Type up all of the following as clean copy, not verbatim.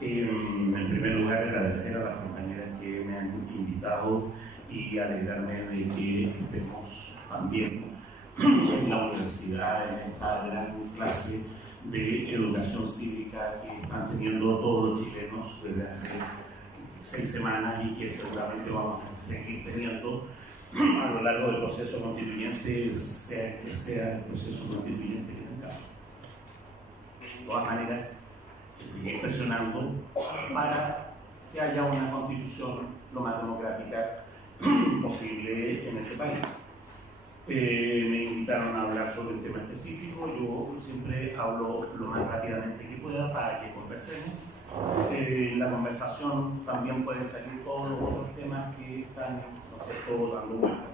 En primer lugar, agradecer a las compañeras que me han invitado y alegrarme de que estemos también en la universidad, en esta gran clase de educación cívica que están teniendo todos los chilenos desde hace 6 semanas y que seguramente vamos a seguir teniendo a lo largo del proceso constituyente, sea que sea el proceso constituyente que tengamos. De todas maneras, que seguir presionando para que haya una constitución lo más democrática posible en este país. Me invitaron a hablar sobre un tema específico, yo siempre hablo lo más rápidamente que pueda para que conversemos. La conversación también pueden salir todos los otros temas que están, no sé, todos dando vuelta.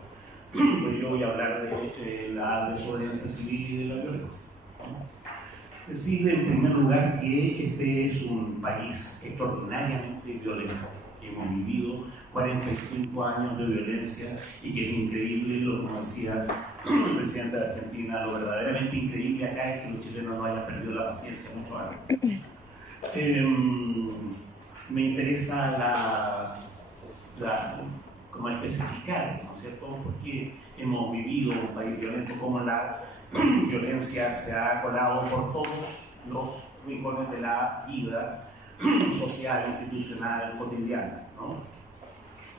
Pues yo voy a hablar de la desobediencia civil y de la violencia. Decir en primer lugar que este es un país extraordinariamente violento. Hemos vivido 45 años de violencia y que es increíble, lo que decía el presidente de Argentina, lo verdaderamente increíble acá es que los chilenos no hayan perdido la paciencia mucho antes. Me interesa como especificar, ¿no es cierto?, porque hemos vivido un país violento, como la violencia se ha colado por todos los rincones de la vida social, institucional, cotidiana, ¿no?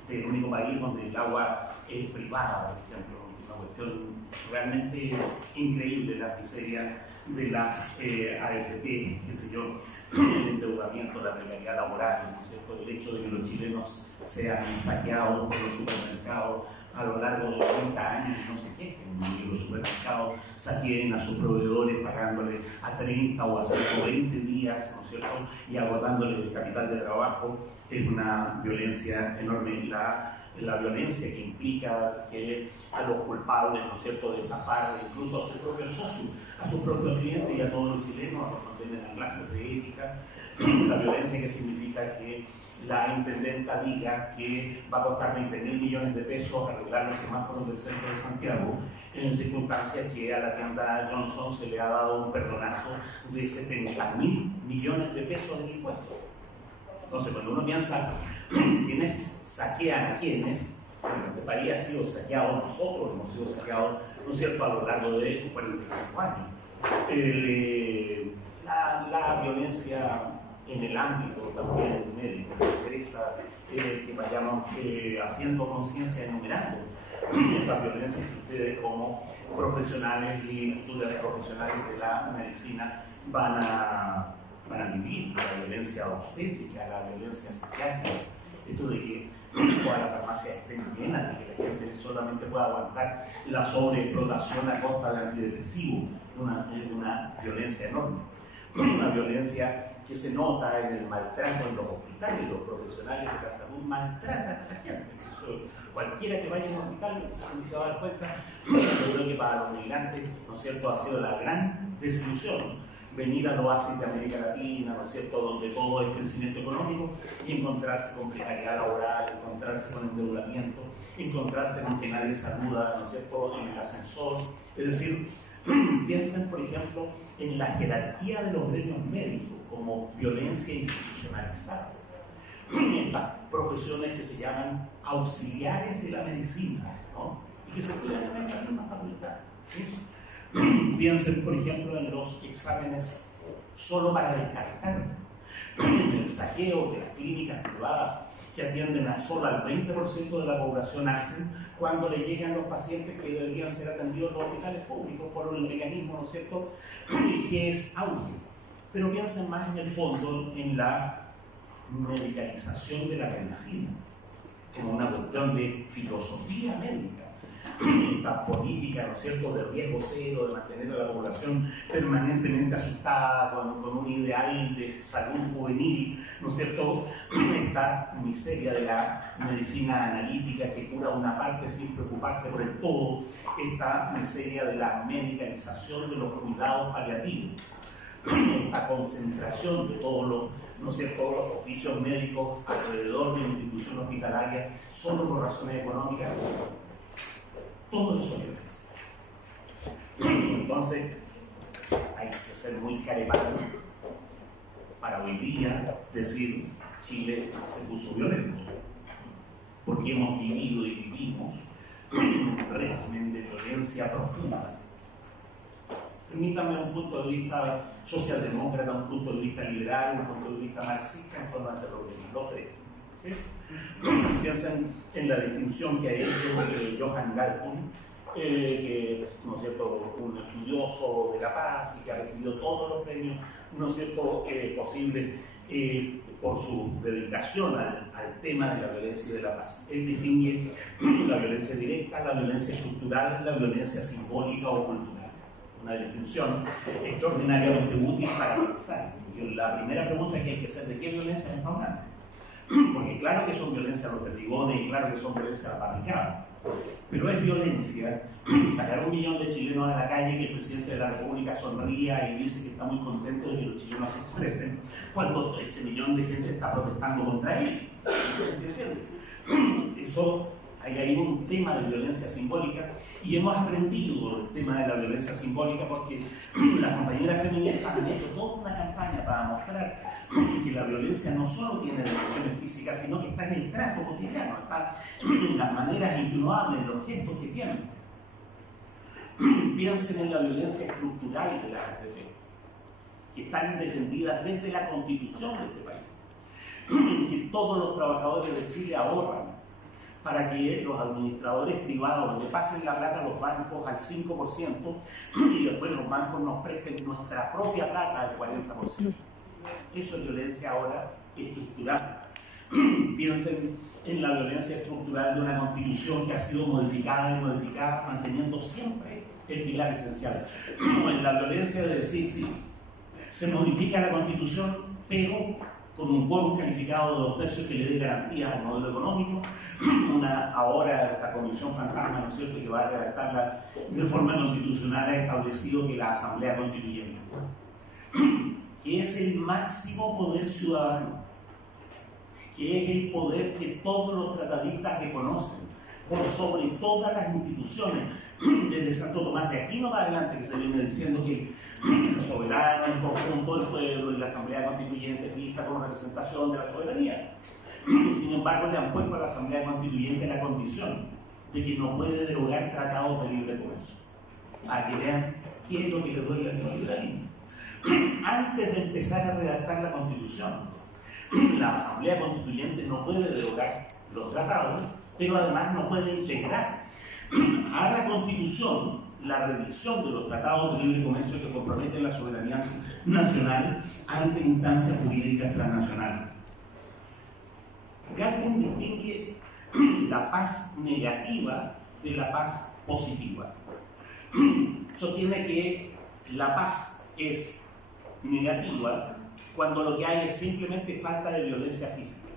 Es el único país donde el agua es privada, por ejemplo, una cuestión realmente increíble, la miseria de las AFP, qué sé yo, el endeudamiento, la precariedad laboral, ¿no es cierto?, el hecho de que los chilenos sean saqueados por los supermercados a lo largo de 30 años, no se quejen, que los supermercados saqueen a sus proveedores pagándole a 30 o a 120 días, ¿no es cierto?, y agotándoles el capital de trabajo, es una violencia enorme. La violencia que implica que a los culpables, ¿no es cierto?, de estafar incluso a sus propios socios, a sus propios clientes y a todos los chilenos, a los que no tienen clases de ética. La violencia que significa que la intendenta diga que va a costar 20.000 millones de pesos arreglar los semáforos del centro de Santiago, en circunstancias que a la tienda Johnson se le ha dado un perdonazo de 70.000 millones de pesos en impuestos. Entonces, cuando uno piensa quiénes saquean a quiénes, bueno, este país ha sido saqueado, nosotros hemos sido saqueados, ¿no es cierto?, a lo largo de 45 años. La violencia en el ámbito también médico, me interesa que vayamos haciendo conciencia, enumerando esas violencias que ustedes como profesionales y futuros profesionales de la medicina van a vivir: la violencia obstétrica, la violencia psiquiátrica, esto de que todas las farmacias estén llenas, de que la gente solamente pueda aguantar la sobreexplotación a costa de antidepresivos, es una violencia enorme, una violencia que se nota en el maltrato en los hospitales. Los profesionales de la salud maltratan a la gente. Cualquiera que vaya a un hospital se va a dar cuenta. Yo creo que para los migrantes, ¿no es cierto?, ha sido la gran desilusión venir al oasis de América Latina, ¿no es cierto?, donde todo es crecimiento económico, y encontrarse con precariedad laboral, encontrarse con endeudamiento, encontrarse con que nadie saluda, ¿no es cierto?, en el ascensor. Es decir, piensen, por ejemplo, en la jerarquía de los gremios médicos como violencia institucionalizada. Estas profesiones que se llaman auxiliares de la medicina, ¿no?, y que se pueden en la misma facultad. Piensen, por ejemplo, en los exámenes solo para descartar, en el saqueo de las clínicas privadas que atienden solo al 20% de la población hacen cuando le llegan los pacientes que deberían ser atendidos en los hospitales públicos por un mecanismo, ¿no es cierto?, que es audio. Pero piensen más en el fondo en la medicalización de la medicina, como una cuestión de filosofía médica. Esta política, ¿no es cierto?, de riesgo cero, de mantener a la población permanentemente asustada con un ideal de salud juvenil, ¿no es cierto?, esta miseria de la medicina analítica que cura una parte sin preocuparse por el todo, esta miseria de la medicalización de los cuidados paliativos, esta concentración de todos los, ¿no es cierto?, los oficios médicos alrededor de una institución hospitalaria solo por razones económicas. Todo eso es violencia. Entonces, hay que ser muy carepalo para hoy día decir Chile se puso violento, porque hemos vivido y vivimos en un régimen de violencia profunda. Permítame un punto de vista socialdemócrata, un punto de vista liberal, un punto de vista marxista en torno a este problema. Los tres. ¿Sí? Piensen en la distinción que ha hecho Johann Galtung, que es, ¿no es cierto?, un estudioso de la paz y que ha recibido todos los premios, ¿no es cierto?, posibles por su dedicación al tema de la violencia y de la paz. Él distingue la violencia directa, la violencia estructural, la violencia simbólica o cultural. Una distinción extraordinariamente útil para pensar. La primera pregunta que hay que hacer: ¿de qué violencia estamos hablando? Porque claro que son violencia los perdigones y claro que son violencia la barricada, pero es violencia sacar 1 millón de chilenos a la calle, que el presidente de la República sonría y dice que está muy contento de que los chilenos se expresen, cuando ese millón de gente está protestando contra él. ¿Se entiende? Eso, hay ahí un tema de violencia simbólica, y hemos aprendido el tema de la violencia simbólica porque las compañeras feministas han hecho toda una campaña para mostrar que la violencia no solo tiene dimensiones físicas, sino que está en el trato cotidiano, está en las maneras en que uno habla, en los gestos que tienen. Piensen en la violencia estructural de las AFP, que están defendidas desde la Constitución de este país, en que todos los trabajadores de Chile ahorran para que los administradores privados le pasen la plata a los bancos al 5% y después los bancos nos presten nuestra propia plata al 40%. Eso es violencia ahora estructural. Piensen en la violencia estructural de una constitución que ha sido modificada y modificada, manteniendo siempre el pilar esencial. En la violencia de decir, sí, se modifica la constitución, pero con un quórum calificado de 2/3 que le dé garantías al modelo económico, ahora esta comisión fantasma, ¿no es cierto?, que va a redactar la reforma constitucional, ha establecido que la Asamblea Constituyente, que es el máximo poder ciudadano, que es el poder que todos los tratadistas reconocen por sobre todas las instituciones, desde Santo Tomás de Aquino para adelante, que se viene diciendo que el soberano, el conjunto del pueblo y la Asamblea Constituyente vista como representación de la soberanía. Sin embargo, le han puesto a la Asamblea Constituyente la condición de que no puede derogar tratados de libre comercio. A que vean qué es lo que le duele al neoliberalismo. Antes de empezar a redactar la Constitución, la Asamblea Constituyente no puede derogar los tratados, pero además no puede integrar a la Constitución la revisión de los tratados de libre comercio que comprometen la soberanía nacional ante instancias jurídicas transnacionales. Galtung distingue la paz negativa de la paz positiva. Sostiene que la paz es negativa cuando lo que hay es simplemente falta de violencia física.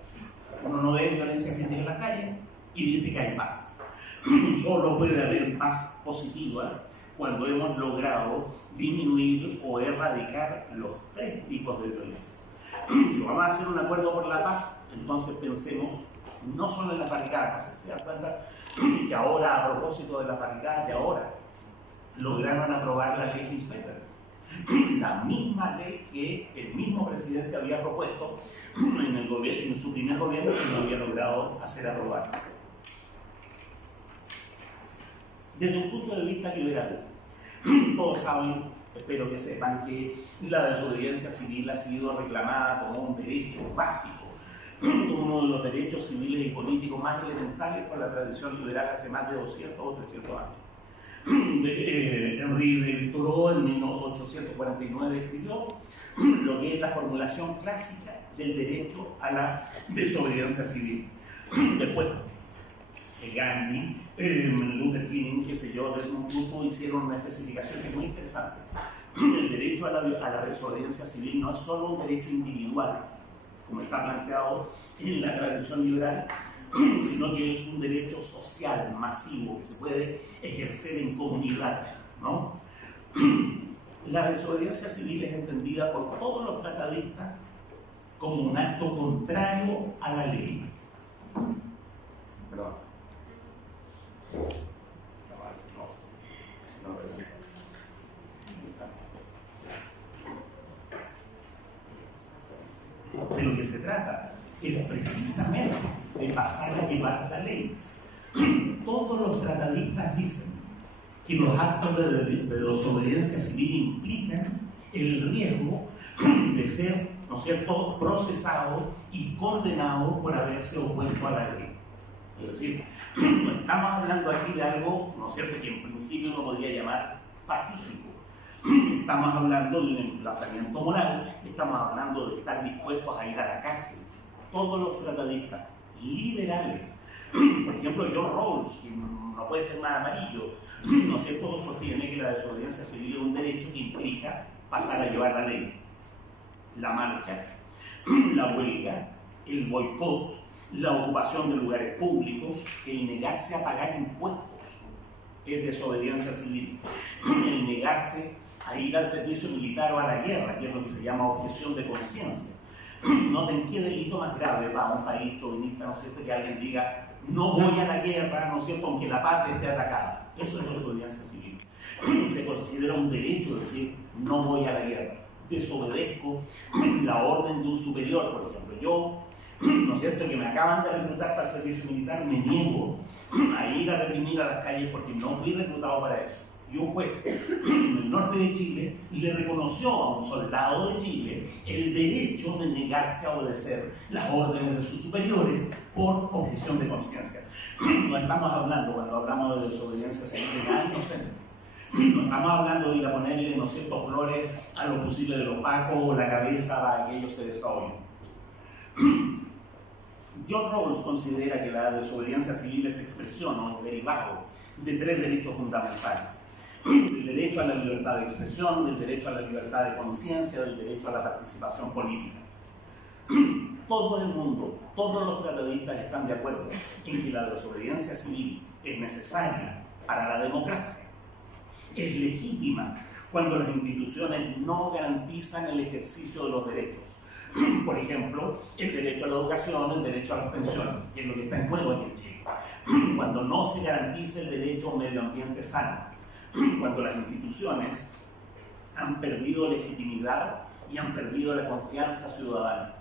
Uno no ve violencia física en la calle y dice que hay paz. Solo puede haber paz positiva cuando hemos logrado disminuir o erradicar los 3 tipos de violencia. Si vamos a hacer un acuerdo por la paz, entonces pensemos no solo en las barricadas. No sé si se dan cuenta que ahora, a propósito de las barricadas de ahora, lograron aprobar la ley Lispector, la misma ley que el mismo presidente había propuesto en su primer gobierno y no había logrado hacer aprobar. Desde un punto de vista liberal, todos saben, espero que sepan, que la desobediencia civil ha sido reclamada como un derecho básico, como uno de los derechos civiles y políticos más elementales por la tradición liberal hace más de 200 o 300 años. Henri de Thoreau en 1849 escribió lo que es la formulación clásica del derecho a la desobediencia civil. Después, Gandhi, Luther King, qué sé yo, Desmond Tutu hicieron una especificación que es muy interesante. El derecho a la desobediencia civil no es solo un derecho individual, como está planteado en la tradición liberal, sino que es un derecho social, masivo, que se puede ejercer en comunidad, ¿no? La desobediencia civil es entendida por todos los tratadistas como un acto contrario a la ley. Perdón. De lo que se trata es precisamente de pasar a llevar la ley. Todos los tratadistas dicen que los actos de desobediencia civil implican el riesgo de ser, ¿no es cierto?, procesado y condenado por haberse opuesto a la ley. Es decir, no estamos hablando aquí de algo, ¿no es cierto?, que en principio uno podría llamar pacífico. Estamos hablando de un emplazamiento moral, estamos hablando de estar dispuestos a ir a la cárcel. Todos los tratadistas liberales, por ejemplo, John Rawls, que no puede ser más amarillo, ¿no es cierto?, sostiene que la desobediencia civil es un derecho que implica pasar a llevar la ley. La marcha, la huelga, el boicot, la ocupación de lugares públicos, el negarse a pagar impuestos es desobediencia civil. El negarse a ir al servicio militar o a la guerra, que es lo que se llama objeción de conciencia. Noten qué delito más grave para un país chauvinista, ¿no es cierto?, que alguien diga no voy a la guerra, ¿no es cierto?, aunque la patria esté atacada. Eso es desobediencia civil. Se considera un derecho decir no voy a la guerra, desobedezco la orden de un superior. Por ejemplo, yo, ¿no es cierto?, que me acaban de reclutar para el servicio militar, me niego a ir a reprimir a las calles porque no fui reclutado para eso. Y un juez en el norte de Chile le reconoció a un soldado de Chile el derecho de negarse a obedecer las órdenes de sus superiores por objeción de conciencia. No estamos hablando, cuando hablamos de desobediencia civil, de nada inocente. No estamos hablando de ir a ponerle, ¿no es cierto?, flores a los fusiles de los pacos o la cabeza para que ellos se desahoguen. John Rawls considera que la desobediencia civil es expresión o es derivado de tres derechos fundamentales: el derecho a la libertad de expresión, el derecho a la libertad de conciencia, el derecho a la participación política. Todo el mundo, todos los tratadistas están de acuerdo en que la desobediencia civil es necesaria para la democracia. Es legítima cuando las instituciones no garantizan el ejercicio de los derechos. Por ejemplo, el derecho a la educación, el derecho a las pensiones, que es lo que está en juego aquí en Chile. Cuando no se garantiza el derecho a un medio ambiente sano, cuando las instituciones han perdido legitimidad y han perdido la confianza ciudadana.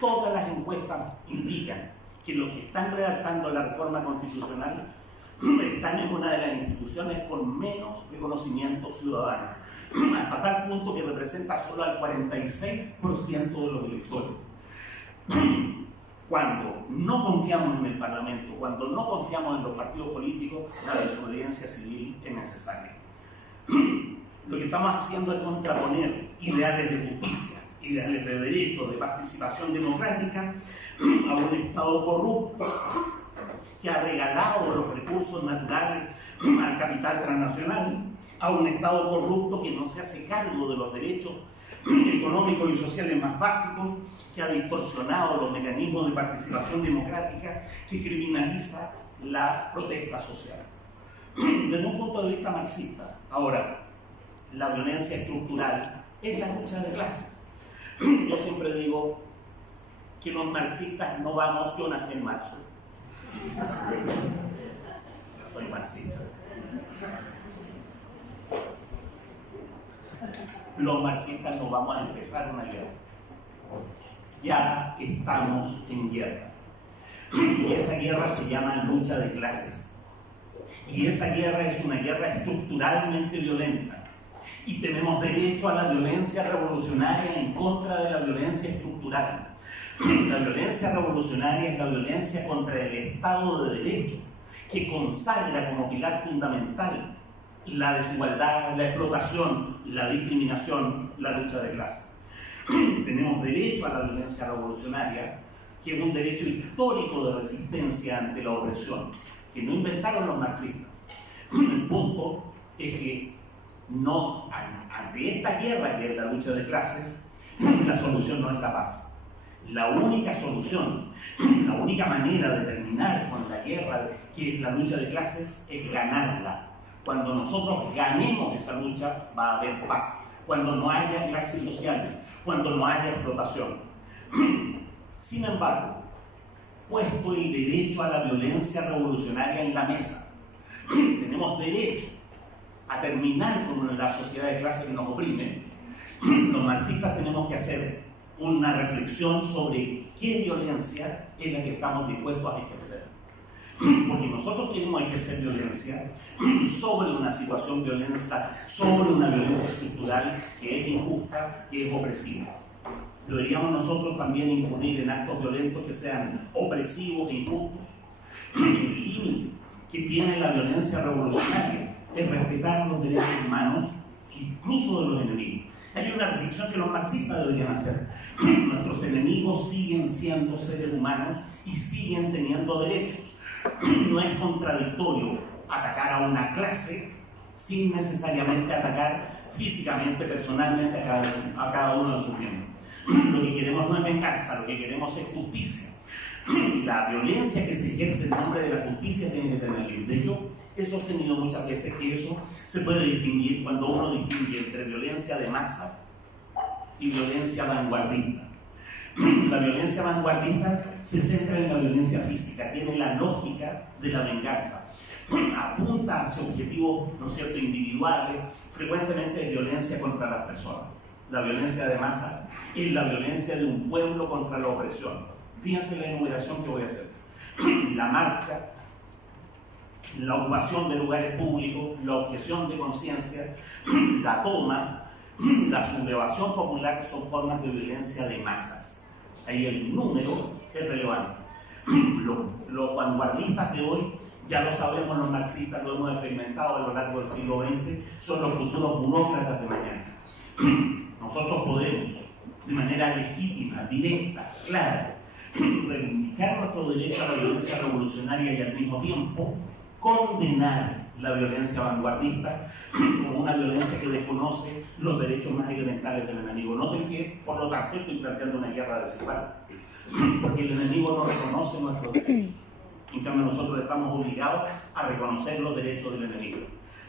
Todas las encuestas indican que los que están redactando la reforma constitucional están en una de las instituciones con menos reconocimiento ciudadano, hasta tal punto que representa solo al 46% de los electores. Cuando no confiamos en el Parlamento, cuando no confiamos en los partidos políticos, la desobediencia civil es necesaria. Lo que estamos haciendo es contraponer ideales de justicia, ideales de derecho, de participación democrática, a un Estado corrupto que ha regalado los recursos naturales al capital transnacional, a un Estado corrupto que no se hace cargo de los derechos económicos y sociales más básicos, que ha distorsionado los mecanismos de participación democrática, que criminaliza la protesta social. Desde un punto de vista marxista, ahora, la violencia estructural es la lucha de clases. Yo siempre digo que los marxistas no vamos, yo nací en marzo. Soy marxista. Los marxistas no vamos a empezar una guerra. Ya estamos en guerra. Y esa guerra se llama lucha de clases. Y esa guerra es una guerra estructuralmente violenta. Y tenemos derecho a la violencia revolucionaria en contra de la violencia estructural. La violencia revolucionaria es la violencia contra el Estado de Derecho, que consagra como pilar fundamental la desigualdad, la explotación, la discriminación, la lucha de clases. Tenemos derecho a la violencia revolucionaria, que es un derecho histórico de resistencia ante la opresión, que no inventaron los marxistas. El punto es que no, ante esta guerra que es la lucha de clases, la solución no es la paz. La única solución, la única manera de terminar con la guerra que es la lucha de clases es ganarla. Cuando nosotros ganemos esa lucha va a haber paz. Cuando no haya clases sociales, cuando no haya explotación. Sin embargo, puesto el derecho a la violencia revolucionaria en la mesa, tenemos derecho a terminar con la sociedad de clase que nos oprime. Los marxistas tenemos que hacer una reflexión sobre qué violencia es la que estamos dispuestos a ejercer. Porque nosotros queremos ejercer violencia sobre una situación violenta, sobre una violencia estructural que es injusta, que es opresiva. Deberíamos nosotros también incurrir en actos violentos que sean opresivos e injustos. El límite que tiene la violencia revolucionaria es respetar los derechos humanos, incluso de los enemigos. Hay una reflexión que los marxistas deberían hacer. Nuestros enemigos siguen siendo seres humanos y siguen teniendo derechos. No es contradictorio atacar a una clase sin necesariamente atacar físicamente, personalmente a cada uno de sus miembros. Lo que queremos no es venganza, lo que queremos es justicia. La violencia que se ejerce en nombre de la justicia tiene que tener límite. Yo he sostenido muchas veces que eso se puede distinguir cuando uno distingue entre violencia de masas y violencia vanguardista. La violencia vanguardista se centra en la violencia física, tiene la lógica de la venganza, apunta hacia objetivos, ¿no es cierto?, individuales, frecuentemente es violencia contra las personas. La violencia de masas es la violencia de un pueblo contra la opresión. Fíjense la enumeración que voy a hacer. La marcha, la ocupación de lugares públicos, la objeción de conciencia, la toma, la sublevación popular son formas de violencia de masas. Ahí el número es relevante. Los vanguardistas de hoy, ya lo sabemos los marxistas, lo hemos experimentado a lo largo del siglo XX, son los futuros burócratas de mañana. Nosotros podemos, de manera legítima, directa, clara, reivindicar nuestro derecho a la violencia revolucionaria y al mismo tiempo condenar la violencia vanguardista como una violencia que desconoce los derechos más elementales del enemigo. Noten que, por lo tanto, estoy planteando una guerra desigual, porque el enemigo no reconoce nuestros derechos. En cambio, nosotros estamos obligados a reconocer los derechos del enemigo.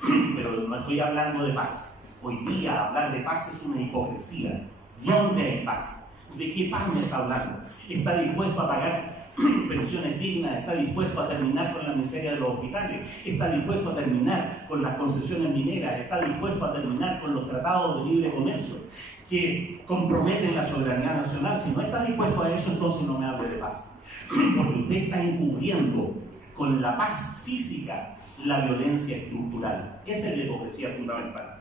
Pero no estoy hablando de paz. Hoy día hablar de paz es una hipocresía. ¿Dónde hay paz? ¿De qué paz me está hablando? ¿Está dispuesto a pagar pensiones dignas? ¿Está dispuesto a terminar con la miseria de los hospitales? ¿Está dispuesto a terminar con las concesiones mineras? ¿Está dispuesto a terminar con los tratados de libre comercio que comprometen la soberanía nacional? Si no está dispuesto a eso, entonces no me hable de paz. Porque usted está encubriendo con la paz física la violencia estructural. Esa es la hipocresía fundamental.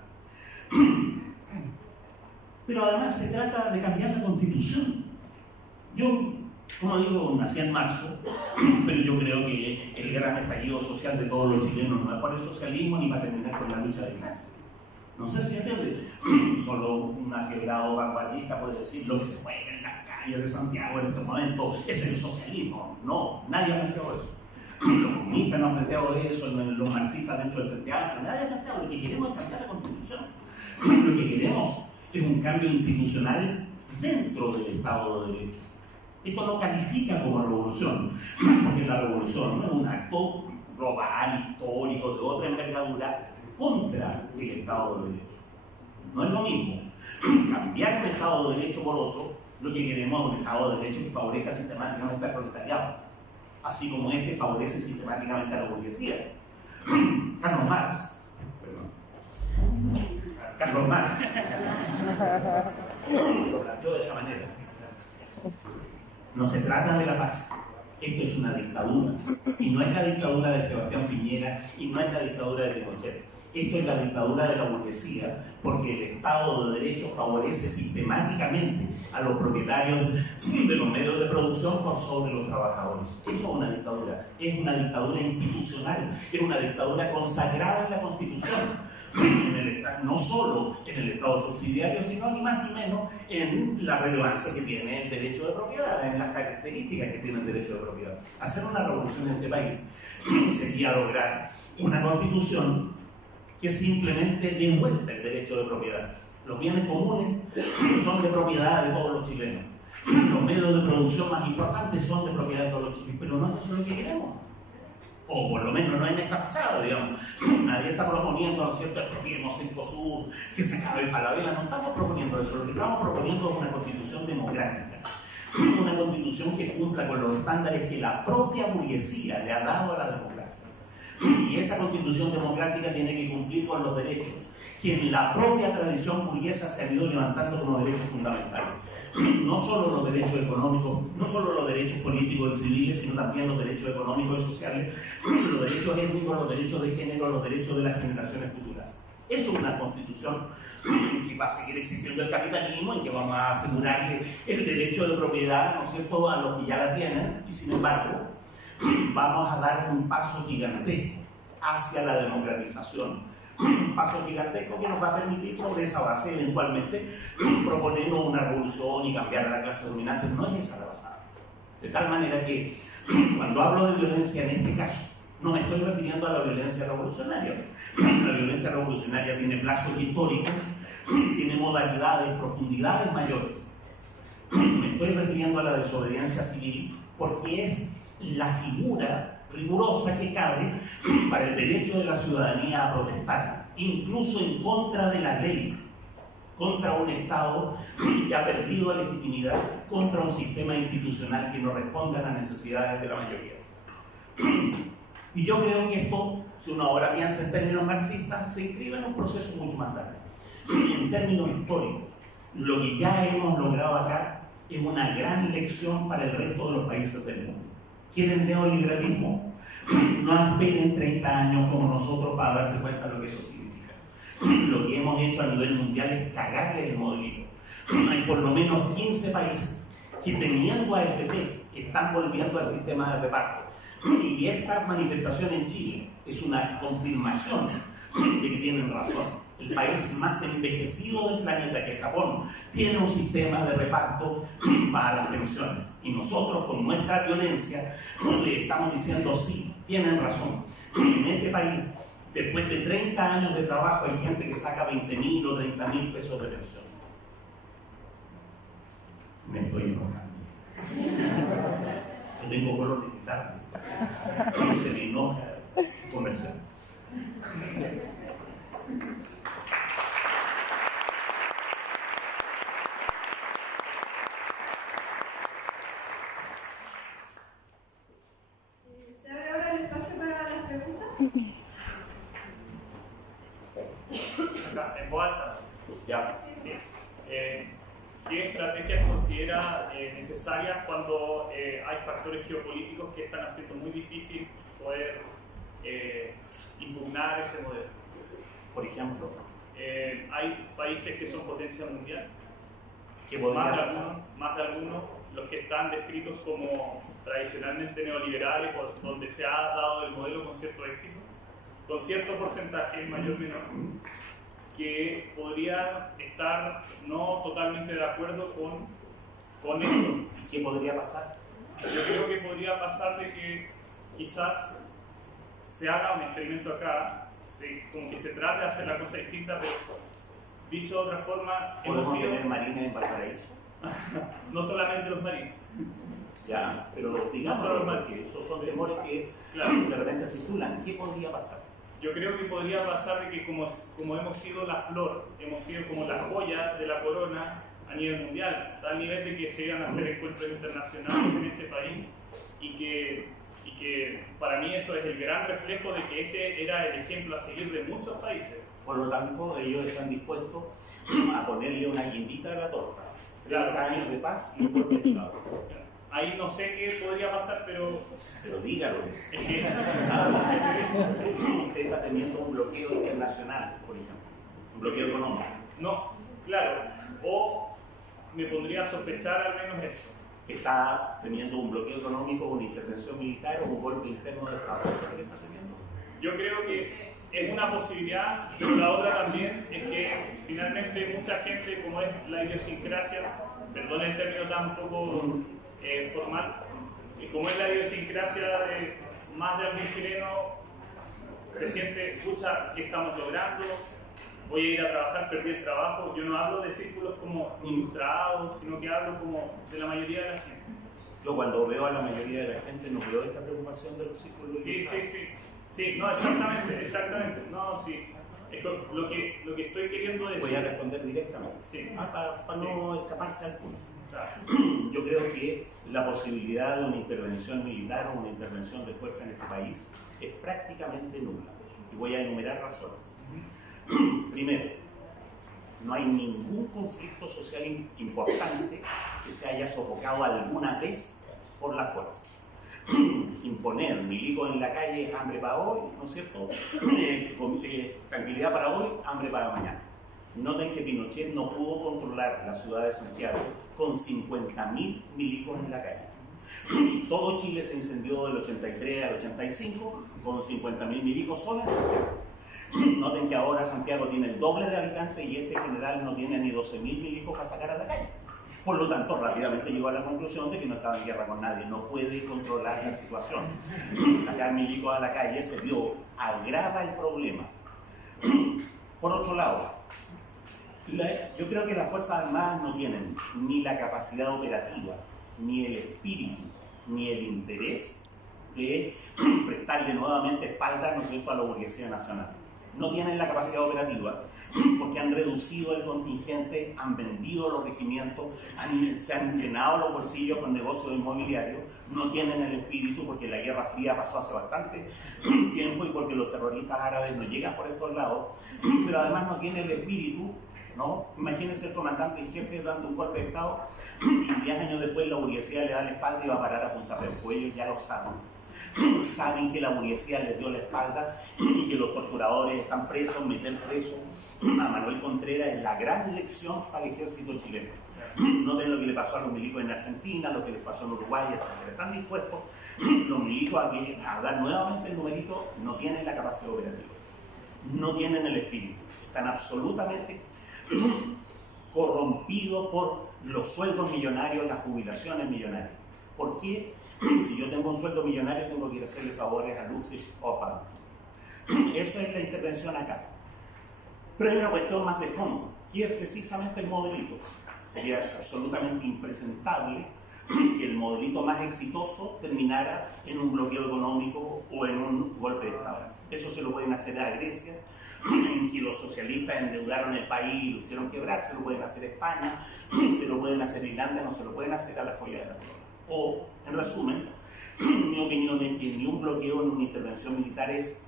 Pero además se trata de cambiar la Constitución. Yo, como digo, nací en marzo, pero yo creo que el gran estallido social de todos los chilenos no es por el socialismo ni para terminar con la lucha de clase. No sé si entiende. Solo un quebrado vanguardista puede decir lo que se puede en las calles de Santiago en este momento es el socialismo. No, nadie ha planteado eso. Los comunistas no han planteado eso, los marxistas dentro del Frente Amplio, nadie ha planteado. Lo que queremos es cambiar la Constitución. Lo que queremos es un cambio institucional dentro del Estado de Derecho. Esto no califica como revolución, porque la revolución no es un acto global, histórico, de otra envergadura contra el Estado de Derecho. No es lo mismo cambiar un Estado de Derecho por otro. Lo que queremos es un Estado de Derecho que favorezca sistemáticamente al proletariado, así como este favorece sistemáticamente a la burguesía. Carlos Marx lo planteó de esa manera. No se trata de la paz. Esto es una dictadura. Y no es la dictadura de Sebastián Piñera y no es la dictadura de Pinochet. Esto es la dictadura de la burguesía, porque el Estado de Derecho favorece sistemáticamente a los propietarios de los medios de producción por sobre los trabajadores. Eso es una dictadura institucional, es una dictadura consagrada en la Constitución. No solo en el Estado subsidiario, sino ni más ni menos en la relevancia que tiene el derecho de propiedad, en las características que tiene el derecho de propiedad. Hacer una revolución en este país sería lograr una constitución que simplemente devuelva el derecho de propiedad. Los bienes comunes son de propiedad de todos los chilenos. Los medios de producción más importantes son de propiedad de todos los chilenos. Pero no es eso lo que queremos. O por lo menos no en esta pasada, digamos. Nadie está proponiendo, ¿no es cierto?, expropiemos Cencosud, que se acabe el Falabella. No estamos proponiendo eso. Lo que estamos proponiendo es una constitución democrática. Una constitución que cumpla con los estándares que la propia burguesía le ha dado a la democracia. Y esa constitución democrática tiene que cumplir con los derechos que en la propia tradición burguesa se han ido levantando como derechos fundamentales. no solo los derechos económicos, no solo los derechos políticos y civiles, sino también los derechos económicos y sociales, los derechos étnicos, los derechos de género, los derechos de las generaciones futuras. Eso es una constitución que va a seguir existiendo el capitalismo y que vamos a asegurarle el derecho de propiedad, ¿no es cierto?, a los que ya la tienen, y sin embargo vamos a dar un paso gigantesco hacia la democratización, un paso gigantesco que nos va a permitir sobre esa base eventualmente proponernos una revolución y cambiar a la clase dominante. No es esa la base. De tal manera que cuando hablo de violencia en este caso, no me estoy refiriendo a la violencia revolucionaria. La violencia revolucionaria tiene plazos históricos, tiene modalidades, profundidades mayores. Me estoy refiriendo a la desobediencia civil porque es la figura rigurosa que cabe para el derecho de la ciudadanía a protestar, incluso en contra de la ley, contra un Estado que ha perdido la legitimidad, contra un sistema institucional que no responde a las necesidades de la mayoría. Y yo creo que esto, si uno ahora piensa en términos marxistas, se inscribe en un proceso mucho más grande. Y en términos históricos, lo que ya hemos logrado acá es una gran lección para el resto de los países del mundo. ¿Quieren neoliberalismo? No esperen 30 años como nosotros para darse cuenta de lo que eso significa. Lo que hemos hecho a nivel mundial es cagarle el modelito. Hay por lo menos 15 países que, teniendo AFPs, están volviendo al sistema de reparto. Y esta manifestación en Chile es una confirmación de que tienen razón. El país más envejecido del planeta, que es Japón, tiene un sistema de reparto para las pensiones. Y nosotros, con nuestra violencia, le estamos diciendo sí, tienen razón. En este país, después de 30 años de trabajo, hay gente que saca 20.000 o 30.000 pesos de pensión. Me estoy enojando. Yo tengo color de cristal. Se me enoja conversar. ¿Se abre ahora el espacio para las preguntas? Acá, en voz alta. Ya. Sí. ¿Qué estrategias considera necesarias cuando hay factores geopolíticos que están haciendo muy difícil poder impugnar este modelo? Por ejemplo, hay países que son potencia mundial, ¿qué podría pasar? más de algunos, los que están descritos como tradicionalmente neoliberales, o donde se ha dado el modelo con cierto éxito, con cierto porcentaje mayor o menor, que podría estar no totalmente de acuerdo con esto. ¿Y qué podría pasar? Yo creo que podría pasar de que quizás se haga un experimento acá, como que se trate de hacer la cosa distinta, pero dicho de otra forma, ¿Podemos tener marines en Valparaíso? no solamente los marines. Ya, pero digamos No solo que esos son temores que Claro. de repente se titulan. ¿Qué podría pasar? Yo creo que podría pasar de que como hemos sido la flor, hemos sido como la joya de la corona a nivel mundial, a tal nivel de que se iban a hacer encuentros internacionales en este país y que para mí eso es el gran reflejo de que este era el ejemplo a seguir de muchos países. Por lo tanto, ellos están dispuestos a ponerle una guindita a la torta. 30 Claro. años de paz y un golpe de Estado. Ahí no sé qué podría pasar, pero Pero dígalo. es que Usted está teniendo un bloqueo internacional, por ejemplo. Un bloqueo económico. no, claro, o me pondría a sospechar al menos eso. Está teniendo un bloqueo económico, una intervención militar o un golpe interno de Estado. ¿Eso es lo que está teniendo? Yo creo que es una posibilidad, pero la otra también es que finalmente mucha gente, como es la idiosincrasia, perdón el término tan poco formal, como es la idiosincrasia de más de algún chileno, se siente, escucha, ¿qué estamos logrando? Voy a ir a trabajar, perdí el trabajo. Yo no hablo de círculos como ilustrados, sino que hablo como de la mayoría de la gente. Yo cuando veo a la mayoría de la gente no veo esta preocupación de los círculos. Sí, no, exactamente. No, sí. Es lo que estoy queriendo decir. Voy a responder directamente. Sí. Para no escaparse al punto. Claro. Yo creo que la posibilidad de una intervención militar o una intervención de fuerza en este país es prácticamente nula. Y voy a enumerar razones. Primero, no hay ningún conflicto social importante que se haya sofocado alguna vez por la fuerza. Imponer milicos en la calle es hambre para hoy, ¿no es cierto? Tranquilidad para hoy, hambre para mañana. Noten que Pinochet no pudo controlar la ciudad de Santiago con 50.000 milicos en la calle. Y todo Chile se incendió del 83 al 85 con 50.000 milicos solo en Santiago. Noten que ahora Santiago tiene el doble de habitantes y este general no tiene ni 12.000 milicos para sacar a la calle. Por lo tanto, rápidamente llegó a la conclusión de que no estaba en guerra con nadie, no puede controlar la situación. Sacar milicos a la calle se vio, agrava el problema. Por otro lado, yo creo que las Fuerzas Armadas no tienen ni la capacidad operativa, ni el espíritu, ni el interés de prestarle nuevamente espalda, ¿no es cierto?, a la burguesía nacional. No tienen la capacidad operativa porque han reducido el contingente, han vendido los regimientos, se han llenado los bolsillos con negocios inmobiliarios, no tienen el espíritu porque la Guerra Fría pasó hace bastante tiempo y porque los terroristas árabes no llegan por estos lados, pero además no tienen el espíritu, ¿no? Imagínense el comandante en jefe dando un golpe de Estado y 10 años después la burguesía le da la espalda y va a parar a Punta Peuco. Ellos ya lo saben. Saben que la burguesía les dio la espalda y que los torturadores están presos, meter preso a Manuel Contreras es la gran lección para el ejército chileno. Noten lo que le pasó a los milicos en Argentina, lo que les pasó en Uruguay, etc. Están dispuestos los milicos a dar nuevamente el numerito, no tienen la capacidad operativa, no tienen el espíritu, están absolutamente corrompidos por los sueldos millonarios, las jubilaciones millonarias. ¿Por qué? Si yo tengo un sueldo millonario, tengo que ir a hacerle favores a Luxich o a Palma. Eso es la intervención acá. Pero hay una cuestión más de fondo, y es precisamente el modelito. Sería absolutamente impresentable que el modelito más exitoso terminara en un bloqueo económico o en un golpe de Estado. Eso se lo pueden hacer a Grecia, en que los socialistas endeudaron el país y lo hicieron quebrar, se lo pueden hacer a España, se lo pueden hacer a Irlanda, no se lo pueden hacer a la joya de la corona. O, en resumen, mi opinión es que ni un bloqueo ni una intervención militar es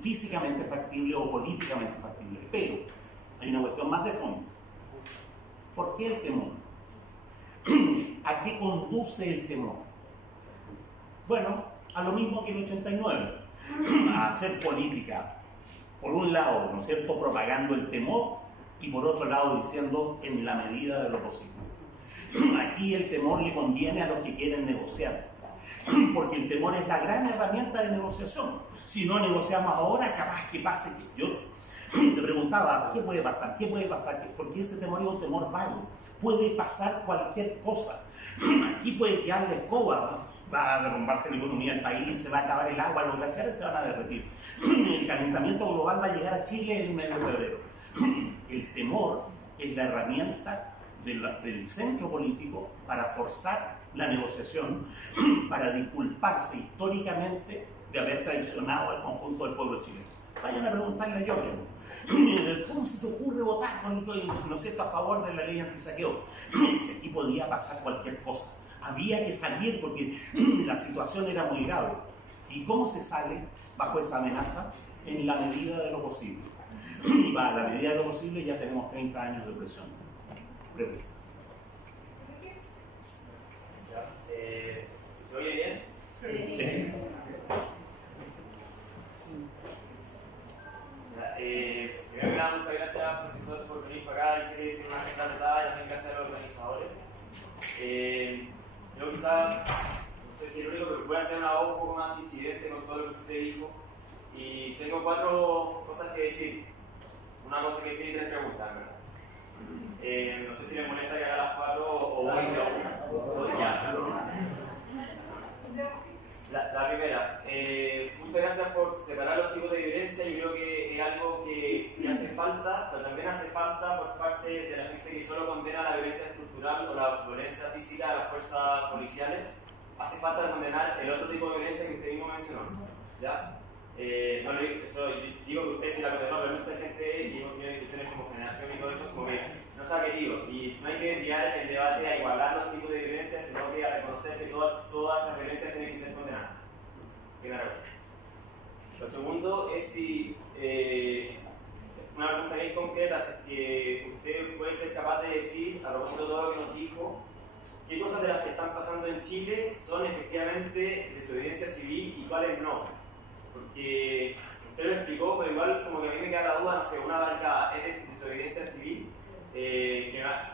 físicamente factible o políticamente factible. Pero hay una cuestión más de fondo. ¿Por qué el temor? ¿A qué conduce el temor? Bueno, a lo mismo que el 89, a hacer política. Por un lado, ¿no es cierto?, propagando el temor y por otro lado diciendo en la medida de lo posible. Aquí el temor le conviene a los que quieren negociar, porque el temor es la gran herramienta de negociación. Si no negociamos ahora, capaz que pase que yo te preguntaba, ¿qué puede pasar? ¿Qué puede pasar? Porque ese temor es un temor vago. Puede pasar cualquier cosa. Aquí puede quedar la escoba, va a derrumbarse la economía del país, se va a acabar el agua, los glaciares se van a derretir. El calentamiento global va a llegar a Chile en el mes de febrero. El temor es la herramienta del centro político para forzar la negociación, para disculparse históricamente de haber traicionado al conjunto del pueblo chileno. Vayan a preguntarle a Giorgio, ¿cómo se te ocurre votar ¿no es cierto?, a favor de la ley antisaqueo? Que aquí podía pasar cualquier cosa. Había que salir porque la situación era muy grave. ¿Y cómo se sale bajo esa amenaza? En la medida de lo posible. Y a la medida de lo posible ya tenemos 30 años de presión. Preguntas. ¿Se oye bien? Sí. Primero que nada, muchas gracias, profesor, por venir para acá. Yo sé que tiene una agenda apretada y también gracias a los organizadores. Yo quizás, no sé si es el único, pero puede hacer una voz un poco más disidente con todo lo que usted dijo. Y tengo 4 cosas que decir. Una cosa que decir y 3 preguntas, ¿verdad? No sé si les molesta que haga las 4 o voy de una. La primera, muchas gracias por separar los tipos de violencia. Yo creo que es algo que hace falta, pero también hace falta por parte de la gente que solo condena la violencia estructural o la violencia física de las fuerzas policiales. Hace falta condenar el otro tipo de violencia que usted mismo mencionó, ¿ya? No eso digo que usted sí la condenó, pero mucha gente, y hemos tenido discusiones como generación y todo eso, como que no se ha querido. Y no hay que enviar el debate a igualar los tipos de violencia, sino que a reconocer que todas esas violencias tienen que ser condenadas. Primera cosa. Lo segundo es si, una pregunta bien concreta, si ser capaz de decir, a propósito de todo lo que nos dijo, qué cosas de las que están pasando en Chile son efectivamente desobediencia civil y cuáles no. Porque usted lo explicó, pero igual como que a mí me queda la duda, no sé, una barricada es desobediencia civil, que va...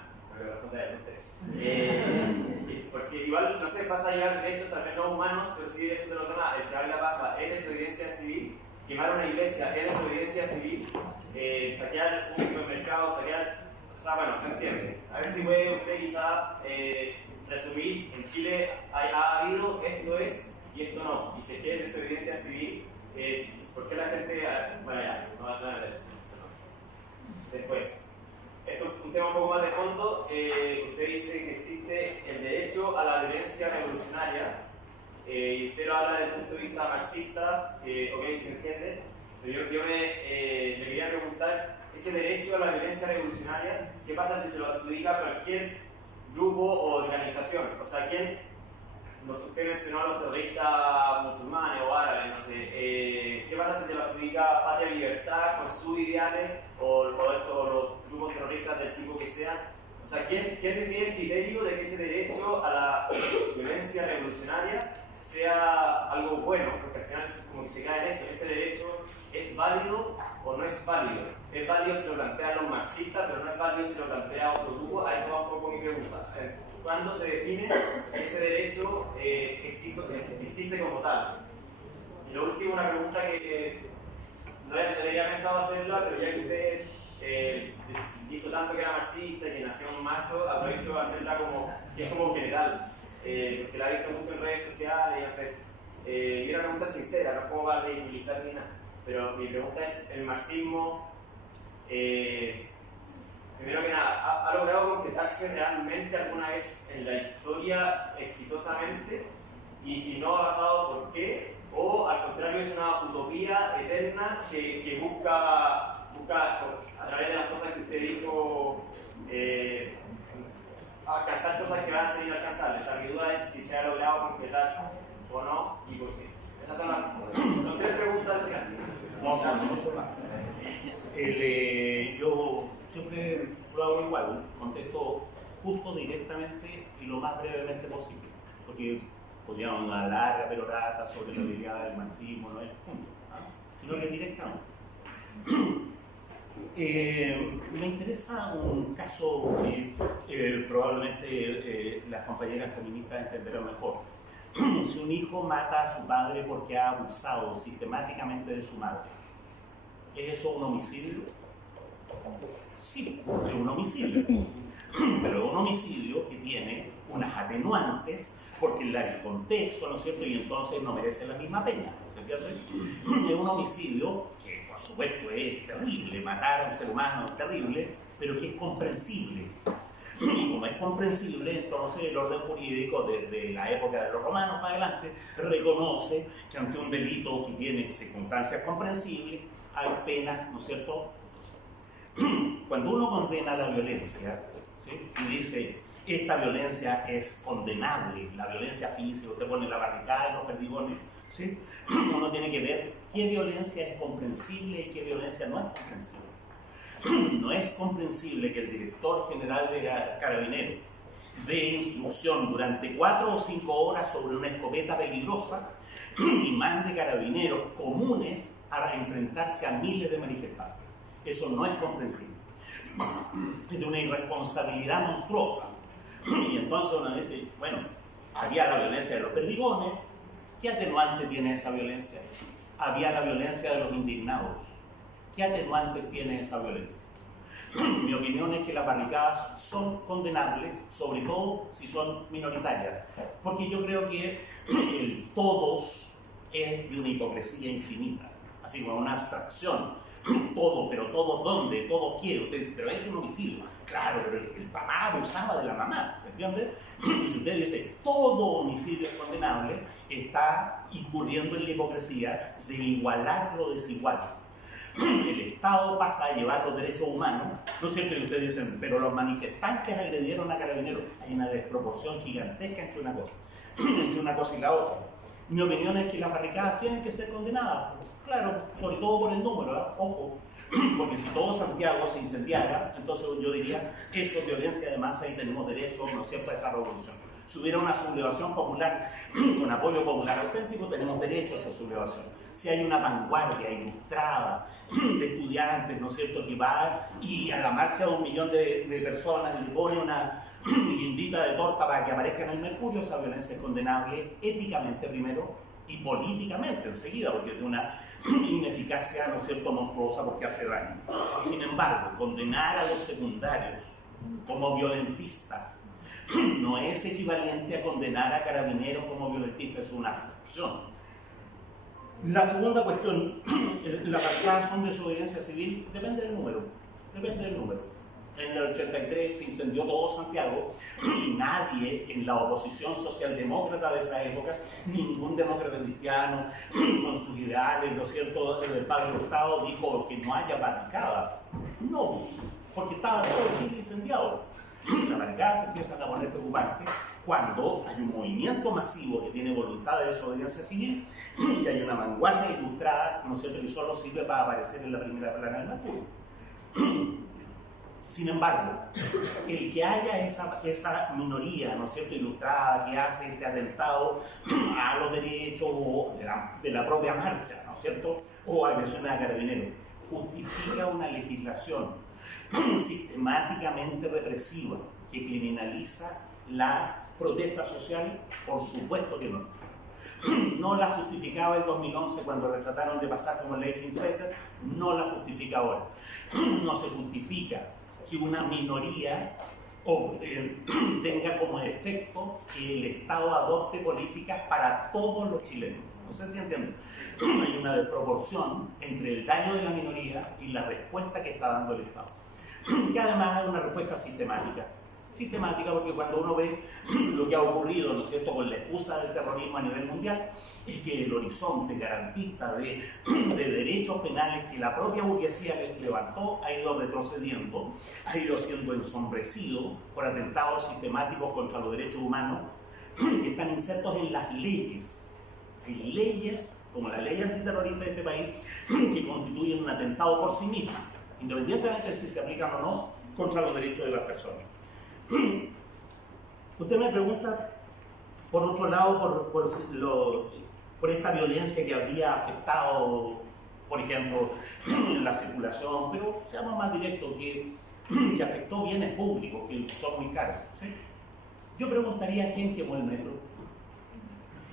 porque igual, no sé, pasa a llegar derechos tal vez no humanos, pero sí derechos de los demás. El que habla pasa es desobediencia civil, quemar una iglesia es desobediencia civil, saquear un supermercado, saquear... O sea, bueno, se entiende. A ver si puede usted quizá resumir, en Chile ha habido esto es y esto no. Y si es que es desobediencia civil, ¿por qué la gente... Bueno, ya, no es eso. Después. Esto es un tema un poco más de fondo. Usted dice que existe el derecho a la violencia revolucionaria y usted lo habla desde el punto de vista marxista, ok, se entiende, pero yo me quería preguntar, ese derecho a la violencia revolucionaria, ¿qué pasa si se lo adjudica a cualquier grupo o organización? O sea, ¿quién? Usted mencionó a los terroristas musulmanes o árabes, no sé. ¿Qué pasa si se lo adjudica a Patria y Libertad con sus ideales o los grupos terroristas del tipo que sean? O sea, ¿quién define el criterio de que ese derecho a la violencia revolucionaria sea algo bueno? Porque al final como que se cae en eso. ¿Este derecho es válido o no es válido? Es válido si lo plantean los marxistas, pero no es válido si lo plantea otro grupo. A eso va un poco mi pregunta. ¿Cuándo se define que ese derecho existe como tal? Y lo último, una pregunta que no había pensado hacerla, pero ya que usted dijo tanto que era marxista y que nació en marzo, aprovecho de hacerla como que es como general, porque la he visto mucho en redes sociales, no sé. Y una pregunta sincera, no es como para ridiculizar ni nada, pero mi pregunta es, ¿el marxismo primero que nada, ¿ha logrado concretarse realmente alguna vez en la historia exitosamente? Y si no ha pasado, ¿por qué? ¿O al contrario es una utopía eterna que busca a través de las cosas que usted dijo alcanzar cosas que van a ser inalcanzables? O sea, mi duda es si se ha logrado concretar o no y por qué. Esas son tres preguntas al final. No, son mucho más. Yo siempre lo hago igual, contesto justo, directamente y lo más brevemente posible, porque podríamos una larga perorata sobre la habilidad del marxismo, no es punto, sino que directamente. Me interesa un caso que probablemente las compañeras feministas entenderán mejor. Si un hijo mata a su padre porque ha abusado sistemáticamente de su madre, ¿es eso un homicidio? Sí, es un homicidio, pero es un homicidio que tiene unas atenuantes porque el contexto, ¿no es cierto? Y entonces no merece la misma pena, ¿se entiende? Es un homicidio que por supuesto es terrible, matar a un ser humano es terrible, pero que es comprensible. Y como es comprensible, entonces el orden jurídico desde la época de los romanos para adelante reconoce que ante un delito que tiene circunstancias comprensibles hay penas, ¿no es cierto? Cuando uno condena la violencia, ¿sí? Y dice, esta violencia es condenable, la violencia física, usted pone la barricada y los perdigones, ¿sí? Uno tiene que ver qué violencia es comprensible y qué violencia no es comprensible. No es comprensible que el director general de Carabineros dé instrucción durante 4 o 5 horas sobre una escopeta peligrosa y mande carabineros comunes a enfrentarse a miles de manifestantes. Eso no es comprensible. Es de una irresponsabilidad monstruosa. Y entonces uno dice, bueno, había la violencia de los perdigones. ¿Qué atenuante tiene esa violencia? Había la violencia de los indignados. ¿Qué atenuante tiene esa violencia? Mi opinión es que las barricadas son condenables, sobre todo si son minoritarias, porque yo creo que el todos es de una hipocresía infinita, así como una abstracción. Todo, pero todos dónde, todos quieren. Usted dice, pero es un homicidio. Claro, pero el papá abusaba de la mamá, ¿se entiende? Y si usted dice, todo homicidio es condenable, está incurriendo en la hipocresía de igualar lo desigual. El Estado pasa a llevar los derechos humanos, ¿no es cierto? Y ustedes dicen, pero los manifestantes agredieron a carabineros. Hay una desproporción gigantesca entre una cosa y la otra. Mi opinión es que las barricadas tienen que ser condenadas. Claro, sobre todo por el número, ¿eh? Ojo, Porque si todo Santiago se incendiara, entonces yo diría, eso es violencia de masa y tenemos derecho, ¿no es cierto?, a esa revolución. Si hubiera una sublevación popular con apoyo popular auténtico, tenemos derecho a esa sublevación. Si hay una vanguardia ilustrada de estudiantes, ¿no es cierto?, que va y a la marcha de 1 millón de personas y le pone una guindita de torta para que aparezca en el mercurio, esa violencia es condenable éticamente primero y políticamente enseguida, porque es de una ineficacia, ¿no es cierto?, monstruosa, porque hace daño. Sin embargo, condenar a los secundarios como violentistas no es equivalente a condenar a Carabineros como violentistas, es una abstracción. La segunda cuestión, la razón de desobediencia civil, depende del número, depende del número. En el 83 se incendió todo Santiago y nadie en la oposición socialdemócrata de esa época, ningún demócrata cristiano con sus ideales, ¿no es cierto?, del padre Hurtado, dijo que no haya barricadas. No, porque estaba todo Chile incendiado. Las barricadas se empiezan a poner preocupantes cuando hay un movimiento masivo que tiene voluntad de desobediencia civil y hay una vanguardia ilustrada, ¿no es cierto?, que solo sirve para aparecer en la primera plana del mercurio. Sin embargo, el que haya esa minoría, ¿no es cierto?, ilustrada, que hace este atentado a los derechos de la propia marcha, ¿no es cierto?, o agresiones a Carabineros, justifica una legislación sistemáticamente represiva que criminaliza la protesta social. Por supuesto que no. No la justificaba en 2011 cuando le trataron de pasar como ley Hinspeter, no la justifica ahora. No se justifica que una minoría tenga como efecto que el Estado adopte políticas para todos los chilenos. No sé si entienden. Hay una desproporción entre el daño de la minoría y la respuesta que está dando el Estado, que además es una respuesta sistemática. Sistemática porque cuando uno ve lo que ha ocurrido, ¿no es cierto?, con la excusa del terrorismo a nivel mundial, es que el horizonte garantista de derechos penales que la propia burguesía levantó ha ido retrocediendo, ha ido siendo ensombrecido por atentados sistemáticos contra los derechos humanos que están insertos en las leyes. Hay leyes, como la ley antiterrorista de este país, que constituyen un atentado por sí misma, independientemente de si se aplican o no, contra los derechos de las personas. Usted me pregunta, por otro lado, por esta violencia que habría afectado, por ejemplo, la circulación, pero seamos más directos, que afectó bienes públicos, que son muy caros, ¿sí? Yo preguntaría quién quemó el metro.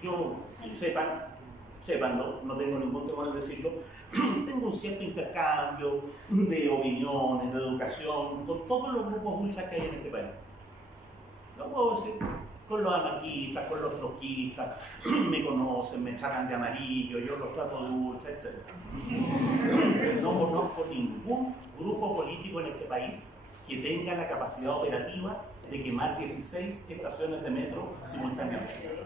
Yo, sépanlo, no tengo ningún temor en decirlo, tengo un cierto intercambio de opiniones, de educación, con todos los grupos ultras que hay en este país. Lo puedo decir, con los anarquistas, con los trotskistas, me conocen, me tratan de amarillo, yo los trato de ultra, etc. No conozco ningún grupo político en este país que tenga la capacidad operativa de quemar 16 estaciones de metro simultáneamente.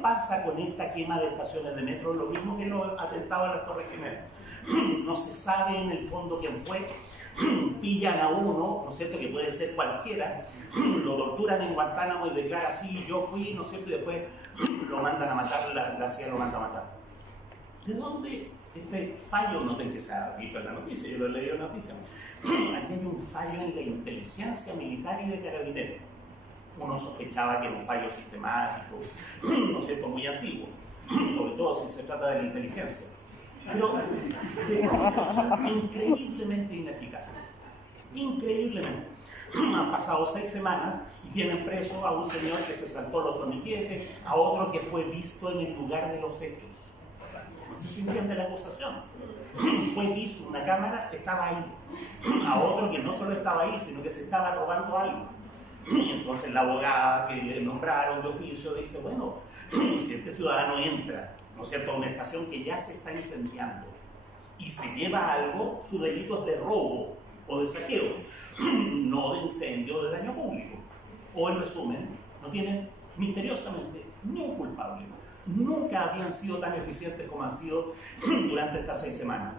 Pasa con esta quema de estaciones de metro lo mismo que los atentados a las Torres Gemelas. No se sabe en el fondo quién fue, pillan a uno, ¿no es cierto?, que puede ser cualquiera, lo torturan en Guantánamo y declara sí, yo fui, ¿no es cierto?, y después lo mandan a matar, la CIA lo manda a matar. ¿De dónde este fallo? Noten que se ha visto en la noticia, yo lo he leído en la noticia. Aquí hay un fallo en la inteligencia militar y de Carabineros. Uno sospechaba que era un fallo sistemático, ¿no es cierto?, muy antiguo, sobre todo si se trata de la inteligencia. Pero de pronto son increíblemente ineficaces. Increíblemente. Han pasado 6 semanas y tienen preso a un señor que se saltó los torniquetes, a otro que fue visto en el lugar de los hechos. No sé si entiende la acusación. Fue visto, una cámara estaba ahí. A otro que no solo estaba ahí, sino que se estaba robando algo. Y entonces la abogada que le nombraron de oficio dice, bueno, si este ciudadano entra, ¿no es cierto?, a una estación que ya se está incendiando y se lleva algo, su delito es de robo o de saqueo, no de incendio o de daño público. O en resumen, no tienen misteriosamente ni un culpable. Nunca habían sido tan eficientes como han sido durante estas 6 semanas.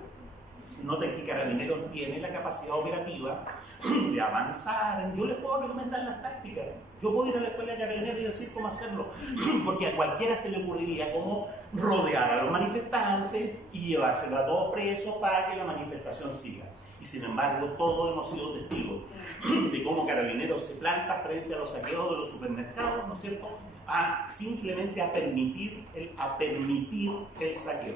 Noten que Carabineros tiene la capacidad operativa de avanzar. Yo les puedo recomendar las tácticas. Yo puedo ir a la escuela de carabineros y decir cómo hacerlo, porque a cualquiera se le ocurriría cómo rodear a los manifestantes y llevárselo a todos presos para que la manifestación siga. Y sin embargo, todos hemos sido testigos de cómo Carabineros se planta frente a los saqueos de los supermercados, ¿no es cierto?, simplemente a permitir el saqueo,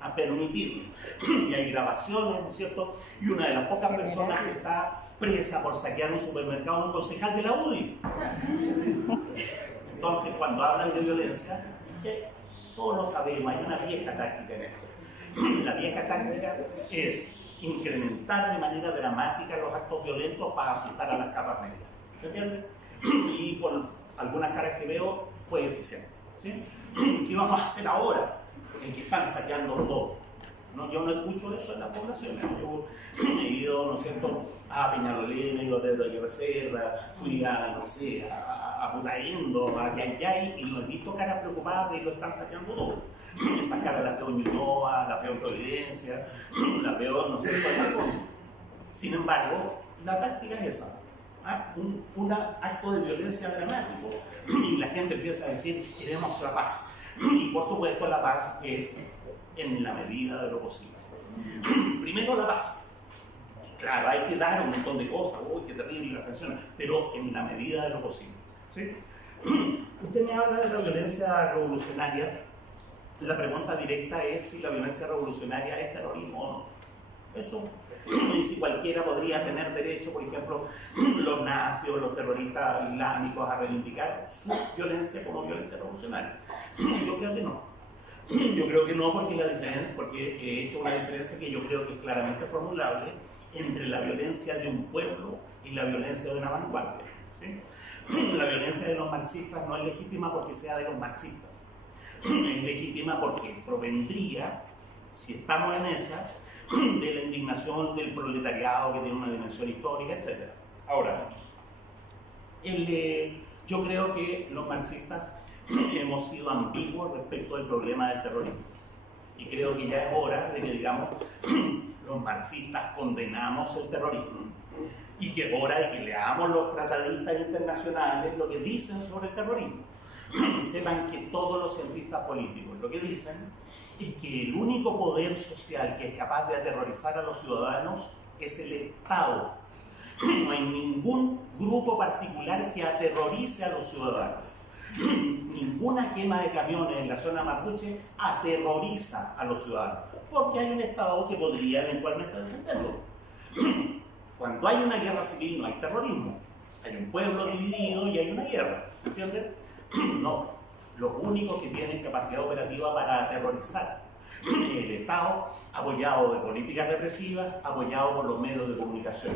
a permitirlo. Y hay grabaciones, ¿no es cierto?, y una de las pocas personas que está presa por saquear un supermercado es un concejal de la UDI. Entonces, cuando hablan de violencia, todos lo sabemos, hay una vieja táctica en esto. La vieja táctica es incrementar de manera dramática los actos violentos para asustar a las capas medias. ¿Se entiende? Y por algunas caras que veo, fue eficiente. ¿Sí? ¿Qué vamos a hacer ahora? En que están saqueando todo. ¿No? Yo no escucho eso en las poblaciones. Yo he ido, ¿no es cierto?, a Peñalolén, he ido a Guerra Cerda, fui a, no sé, a Putaendo, a Yayay, y no he visto caras preocupadas de que lo están saqueando todo. Esas caras las veo en Ñuñoa, las veo en Providencia, las veo, no sé, en cualquier cosa. Sin embargo, la táctica es esa. Un acto de violencia dramático. Y la gente empieza a decir, queremos la paz. Y por supuesto la paz es en la medida de lo posible. Primero la paz. Claro, hay que dar un montón de cosas, uy, qué terrible las canciones, pero en la medida de lo posible. ¿Sí? Usted me habla de la violencia revolucionaria. La pregunta directa es si la violencia revolucionaria es terrorismo o no. Eso, y si cualquiera podría tener derecho, por ejemplo, los nazis o los terroristas islámicos a reivindicar su violencia como violencia revolucionaria. Yo creo que no. Yo creo que no porque he hecho una diferencia que yo creo que es claramente formulable entre la violencia de un pueblo y la violencia de una vanguardia. ¿Sí? La violencia de los marxistas no es legítima porque sea de los marxistas. Es legítima porque provendría, si estamos en esa, de la indignación del proletariado que tiene una dimensión histórica, etc. Ahora, yo creo que los marxistas hemos sido ambiguos respecto al problema del terrorismo. Y creo que ya es hora de que digamos, los marxistas condenamos el terrorismo. Y que es hora de que leamos los tratadistas internacionales lo que dicen sobre el terrorismo. Y sepan que todos los cientistas políticos lo que dicen es que el único poder social que es capaz de aterrorizar a los ciudadanos es el Estado. No hay ningún grupo particular que aterrorice a los ciudadanos. Ninguna quema de camiones en la zona mapuche aterroriza a los ciudadanos, porque hay un Estado que podría eventualmente defenderlo. Cuando hay una guerra civil no hay terrorismo. Hay un pueblo dividido y hay una guerra. ¿Se entiende? No. Los únicos que tienen capacidad operativa para aterrorizar es el Estado, apoyado de políticas represivas, apoyado por los medios de comunicación.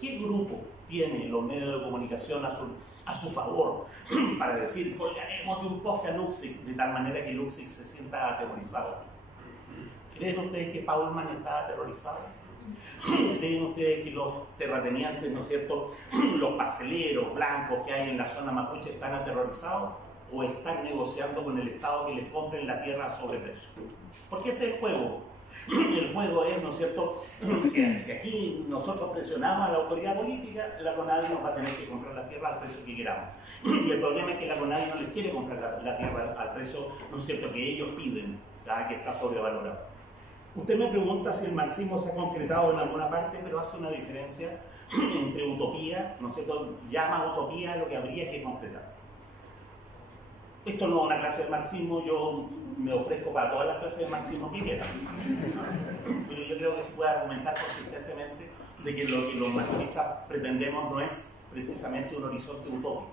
¿Qué grupo tiene los medios de comunicación a su favor para decir, colgaremos de un poste a Luxig de tal manera que Luxig se sienta aterrorizado? ¿Creen ustedes que Paulman está aterrorizado? ¿Creen ustedes que los terratenientes, ¿no es cierto?, los parceleros blancos que hay en la zona mapuche están aterrorizados? ¿O están negociando con el Estado que les compren la tierra a sobreprecio? Porque ese es el juego. El juego es, ¿no es cierto?, si aquí nosotros presionamos a la autoridad política, la CONADI nos va a tener que comprar la tierra al precio que queramos. Y el problema es que la CONADI no les quiere comprar la tierra al precio, ¿no es cierto?, que ellos piden, que está sobrevalorado. Usted me pregunta si el marxismo se ha concretado en alguna parte, pero hace una diferencia entre utopía, ¿no es cierto?, llama utopía lo que habría que concretar. Esto no es una clase de marxismo, yo me ofrezco para todas las clases de marxismo que quieran. Pero yo creo que se puede argumentar consistentemente de que lo que los marxistas pretendemos no es precisamente un horizonte utópico,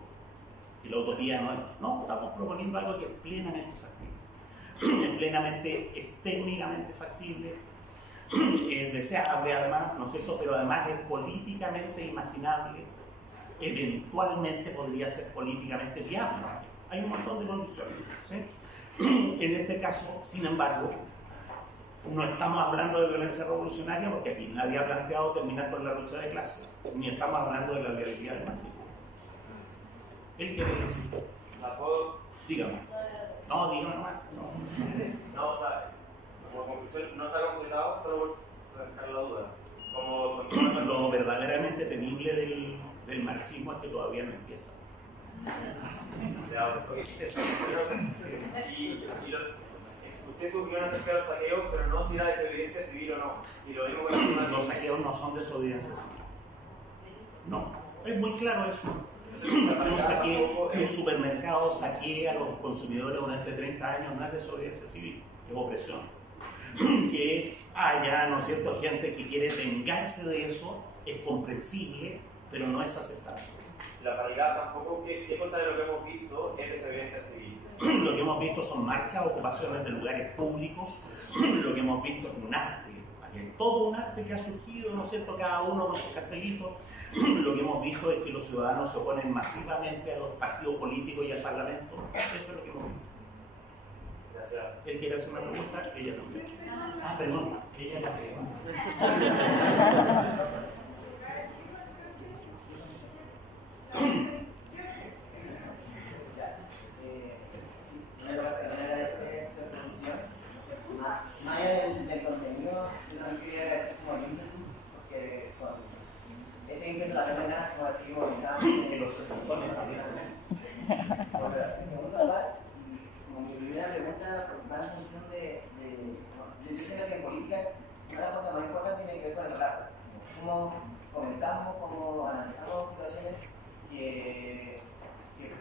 que la utopía no es. No, estamos proponiendo algo que es plenamente factible. Es técnicamente factible, es deseable además, ¿no es cierto?, pero además es políticamente imaginable, eventualmente podría ser políticamente viable. Hay un montón de condiciones, ¿sí? En este caso, sin embargo, no estamos hablando de violencia revolucionaria porque aquí nadie ha planteado terminar con la lucha de clases, ni estamos hablando de la legalidad del marxismo. ¿Él quiere decir? ¿La puedo? Dígame. No, dígame nomás. No, o sea, como conclusión, no se ha concretado, solo por sacar la duda. Lo verdaderamente temible del del marxismo es que todavía no empieza. Escuché su opinión acerca de los saqueos, pero no si era desobediencia civil o no. Y lo mismo con el tema de los saqueos no son desobediencia civil. No, es muy claro eso. Que un supermercado saquee a los consumidores durante 30 años no es desobediencia civil, es opresión. Que haya, ¿no es cierto?, gente que quiere vengarse de eso es comprensible, pero no es aceptable. La barricada tampoco, ¿qué cosa de lo que hemos visto es desobediencia civil? Lo que hemos visto son marchas, ocupaciones de lugares públicos, lo que hemos visto es un arte, todo un arte que ha surgido, ¿no es cierto?, cada uno con sus cartelitos. Lo que hemos visto es que los ciudadanos se oponen masivamente a los partidos políticos y al Parlamento. Eso es lo que hemos visto. Gracias. Él quiere hacer una pregunta, ella también. Ah, perdón, ella es la pregunta. Más allá del contenido, yo no quería ver como input, porque ese input la verdad como así movilizando. Que los sesentones también. En segundo lugar, como mi primera pregunta va en función yo creo que en política una de las cosas más importantes tiene que ver con el relato. Cómo comentamos, cómo analizamos situaciones que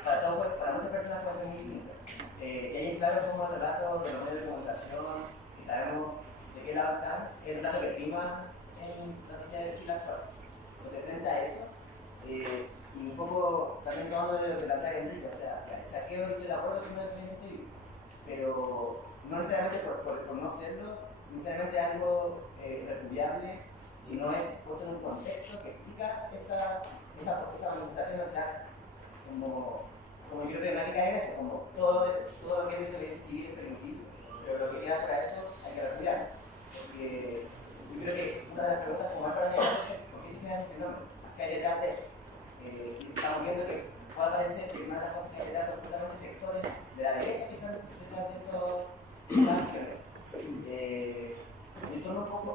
para muchas personas pueden ser muy distintas. Y ahí es claro cómo el relato de los medios de comunicación, que sabemos de qué lado están, es el relato que prima en la sociedad de Chile actual. Entonces, frente a eso, y un poco también tomando de lo que plantea Enrique, o sea, el saqueo estoy de acuerdo que no es bien civil, pero no necesariamente por no serlo, necesariamente algo repudiable, sino es puesto en un contexto que explica esa manifestación, o sea, como yo creo que Enrique cae en eso, como todo lo que es desobediencia civil es permitido, pero lo que queda para eso hay que repudiarlo, porque yo creo que una de las preguntas como más para nosotros es ¿por qué se crea este fenómeno? ¿Qué hay detrás de eso? Estamos viendo que puede parecer que una de las cosas que hay detrás son justamente sectores de la derecha que están detrás de esas acciones. En torno un poco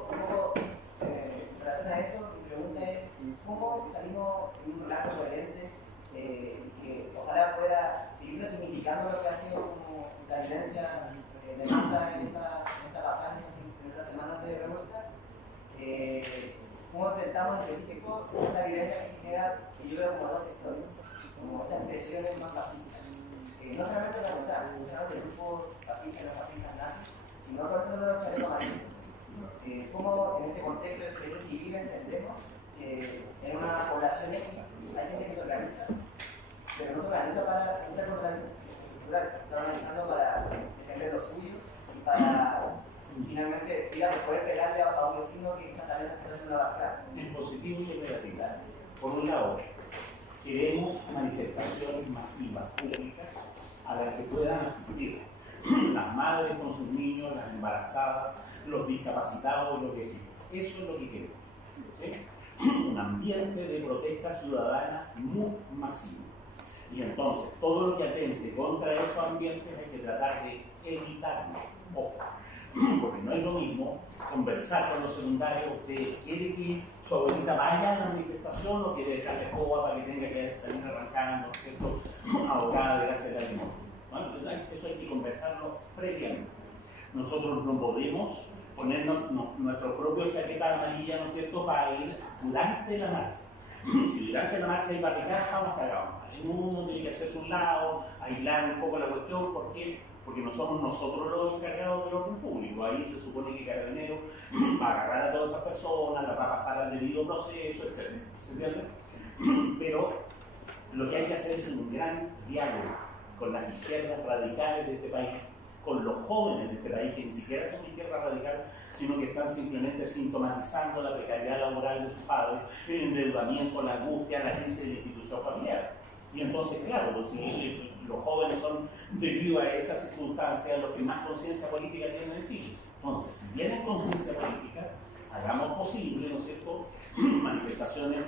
en relación a eso, mi pregunta es ¿cómo salimos en un relato coherente que ojalá pueda seguir significando lo que ha sido como la violencia de masa en esta pasaje, en estas semanas de revuelta? ¿Cómo enfrentamos en específico esta violencia que genera, que yo veo como dos sectores, como estas expresiones más fascistas? No solamente la cosa, no solamente el grupo fascista y los fascistas nazis, sino por ejemplo de los chalecos amarillos. ¿Cómo en este contexto de expresión civil entendemos que en una población X hay gente que se organiza, pero no se organiza para luchar contra el estructural, está organizando para defender lo suyo y para finalmente poder pegarle a un vecino que quizás también está haciendo una bascada? En positivo y en negativo. Por un lado, queremos manifestaciones masivas públicas a las que puedan asistir las madres con sus niños, las embarazadas, los discapacitados, los viejitos. Eso es lo que queremos. ¿Sí? Un ambiente de protesta ciudadana muy masivo. Y entonces, todo lo que atente contra esos ambientes hay que tratar de evitarlo. Ojo. Porque no es lo mismo conversar con los secundarios. ¿Usted quiere que su abuelita vaya a la manifestación o quiere dejarle escoba para que tenga que salir arrancando, ¿cierto?, ahogada de gas de limón? Bueno, eso hay que conversarlo previamente. Nosotros no podemos ponernos nuestro propio chaqueta amarilla, ¿no es cierto?, para ir durante la marcha. Si durante la marcha hay barricadas, estamos cagados. Uno tiene que hacerse un lado, aislar un poco la cuestión. ¿Por qué? Porque no somos nosotros los encargados del orden público. Ahí se supone que Carabineros va a agarrar a todas esas personas, las va a pasar al debido proceso, etc. ¿Se entiende? Pero lo que hay que hacer es un gran diálogo con las izquierdas radicales de este país, con los jóvenes de este país, que ni siquiera son izquierdas radicales, sino que están simplemente sintomatizando la precariedad laboral de sus padres, el endeudamiento, la angustia, la crisis de la institución familiar. Y entonces, claro, pues, si los jóvenes son, debido a esas circunstancias, los que más conciencia política tienen en Chile. Entonces, si tienen conciencia política, hagamos posible, ¿no es cierto?, manifestaciones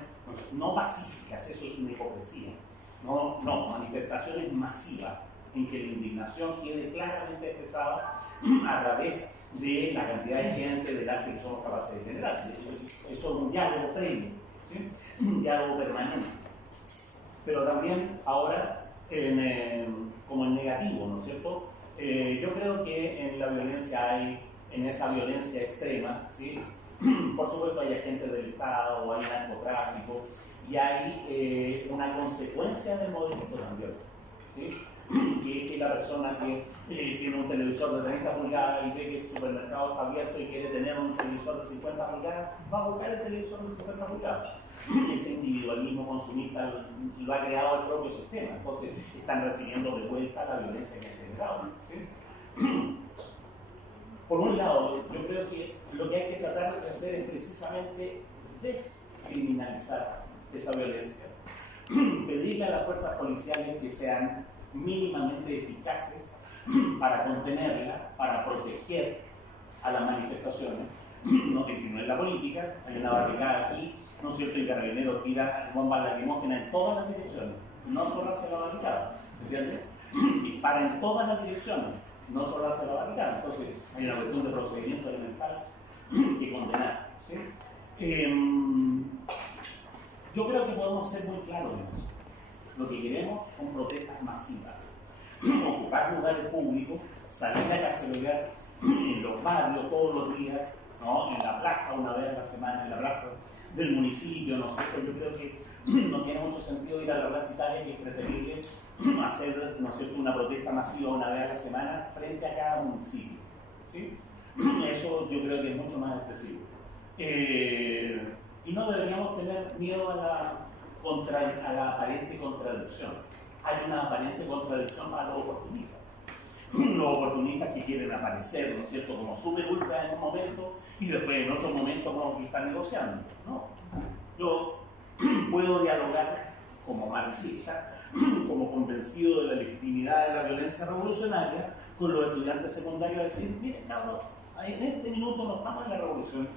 no pacíficas, eso es una hipocresía. No, manifestaciones masivas en que la indignación quede claramente expresada a través de la cantidad de gente, del arte que somos capaces de generar. Eso es un diálogo previo, ¿sí?, un diálogo permanente. pero también ahora como en negativo, ¿no es cierto? Yo creo que en la violencia hay, en esa violencia extrema, ¿sí? Por supuesto hay agentes del Estado, hay narcotráfico y hay una consecuencia del movimiento también, ¿sí? Que la persona que tiene un televisor de 30 pulgadas y ve que el supermercado está abierto y quiere tener un televisor de 50 pulgadas, va a buscar el televisor de 50 pulgadas. Ese individualismo consumista lo ha creado el propio sistema, entonces están recibiendo de vuelta la violencia que ha generado, ¿sí? Por un lado, yo creo que lo que hay que tratar de hacer es precisamente descriminalizar esa violencia, pedirle a las fuerzas policiales que sean mínimamente eficaces para contenerla, para proteger a las manifestaciones, no que no es la política, hay una barricada aquí, ¿no es cierto? Y Carabineros tira bombas lacrimógenas en todas las direcciones, no solo hacia la barricada, ¿se entiende? Dispara en todas las direcciones, no solo hacia la barricada, entonces hay una cuestión de procedimiento elemental que condenar, ¿sí? Yo creo que podemos ser muy claros en eso. Lo que queremos son protestas masivas, ocupar lugares públicos, salir a cacerolear en los barrios todos los días, ¿no? En la plaza una vez a la semana, en la plaza del municipio, ¿no es cierto? Yo creo que no tiene mucho sentido ir a la Plaza Italia, que es preferible hacer, ¿no es cierto?, una protesta masiva una vez a la semana frente a cada municipio, ¿sí? Eso yo creo que es mucho más expresivo. Y no deberíamos tener miedo a la aparente contradicción. Hay una aparente contradicción para los oportunistas. Los oportunistas que quieren aparecer, ¿no es cierto?, como super ultra en un momento y después en otro momento como que están negociando, ¿no? Yo puedo dialogar como marxista, como convencido de la legitimidad de la violencia revolucionaria, con los estudiantes secundarios a decir, miren, no, en este minuto no estamos en la revolución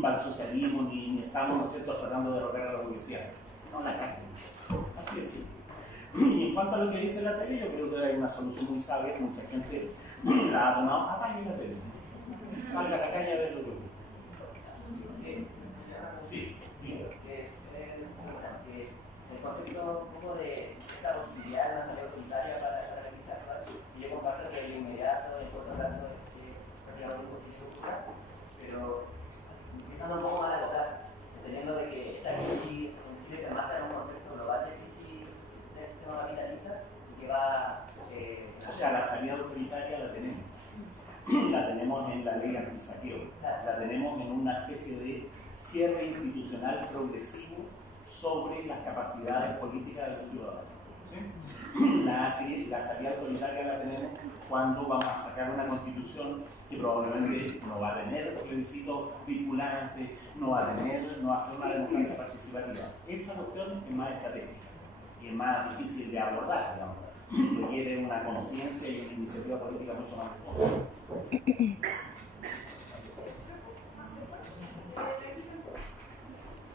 para el socialismo, ni estamos, ¿no es cierto?, tratando de derrocar a la policía. No la carne. Así de simple. Y en cuanto a lo que dice la tele, yo creo que hay una solución muy sabia, mucha gente la ha tomado. Apague la tele. Salga a la calle a ver lo que ocurre. Sí, diga. El concepto un poco de esta posibilidad de una salida autoritaria para realizarla, y yo comparto que el inmediato, en corto plazo, es prácticamente imposible, pero estando un poco más a largo plazo, entendiendo de que esta crisis en Chile se marca en un contexto global de crisis del sistema capitalista y que va... O sea, la salida autoritaria la tenemos. La tenemos en la ley antisaqueo, la tenemos en una especie de cierre institucional progresivo sobre las capacidades políticas de los ciudadanos. ¿Sí? La salida autoritaria la tenemos cuando vamos a sacar una constitución que probablemente no va a tener plebiscito vinculante, no va a ser una democracia participativa. Esa cuestión es más estratégica y es más difícil de abordar, digamos. Requiere una conciencia y una iniciativa política mucho más fuerte.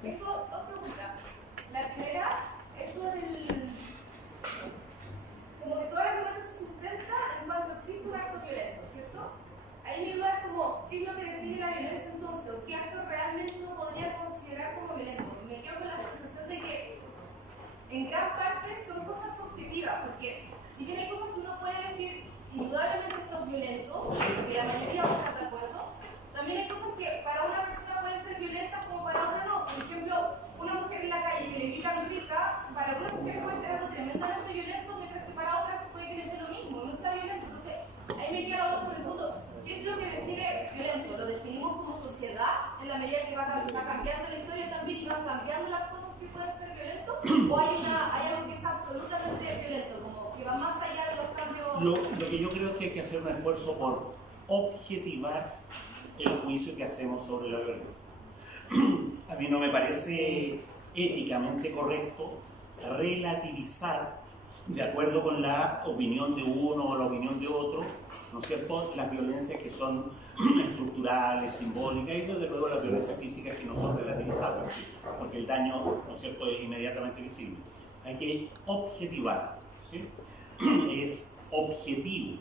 Tengo dos preguntas. La primera es sobre como que todo el argumento se sustenta en cuanto existe un acto violento, ¿cierto? Ahí mi duda es como, ¿qué es lo que define la violencia entonces? ¿O qué acto realmente uno podría considerar como violento? Me quedo con la sensación de que en gran parte son cosas subjetivas, porque si bien hay cosas que uno puede decir, indudablemente esto es violento, porque la mayoría va a estar de acuerdo, también hay cosas que para una persona pueden ser violentas como para otra no. Por ejemplo, una mujer en la calle que le gritan rica, para algunas mujeres puede ser algo tremendamente violento, mientras que para otras puede que les dé lo mismo, no sea violento. Entonces, ahí me queda la duda por el fondo, ¿qué es lo que define violento? ¿Lo definimos como sociedad en la medida que va cambiando la historia también y van cambiando las cosas que pueden ser violentos? ¿O hay algo que es absolutamente violento, como que va más allá de los cambios? Lo que yo creo es que hay que hacer un esfuerzo por objetivar el juicio que hacemos sobre la violencia. A mí no me parece éticamente correcto relativizar, de acuerdo con la opinión de uno o la opinión de otro, ¿no es cierto?, las violencias que son estructurales, simbólicas, y desde luego las violencias físicas que no son relativizables, porque el daño, ¿no es cierto?, es inmediatamente visible. Hay que objetivar, ¿sí? Es objetivo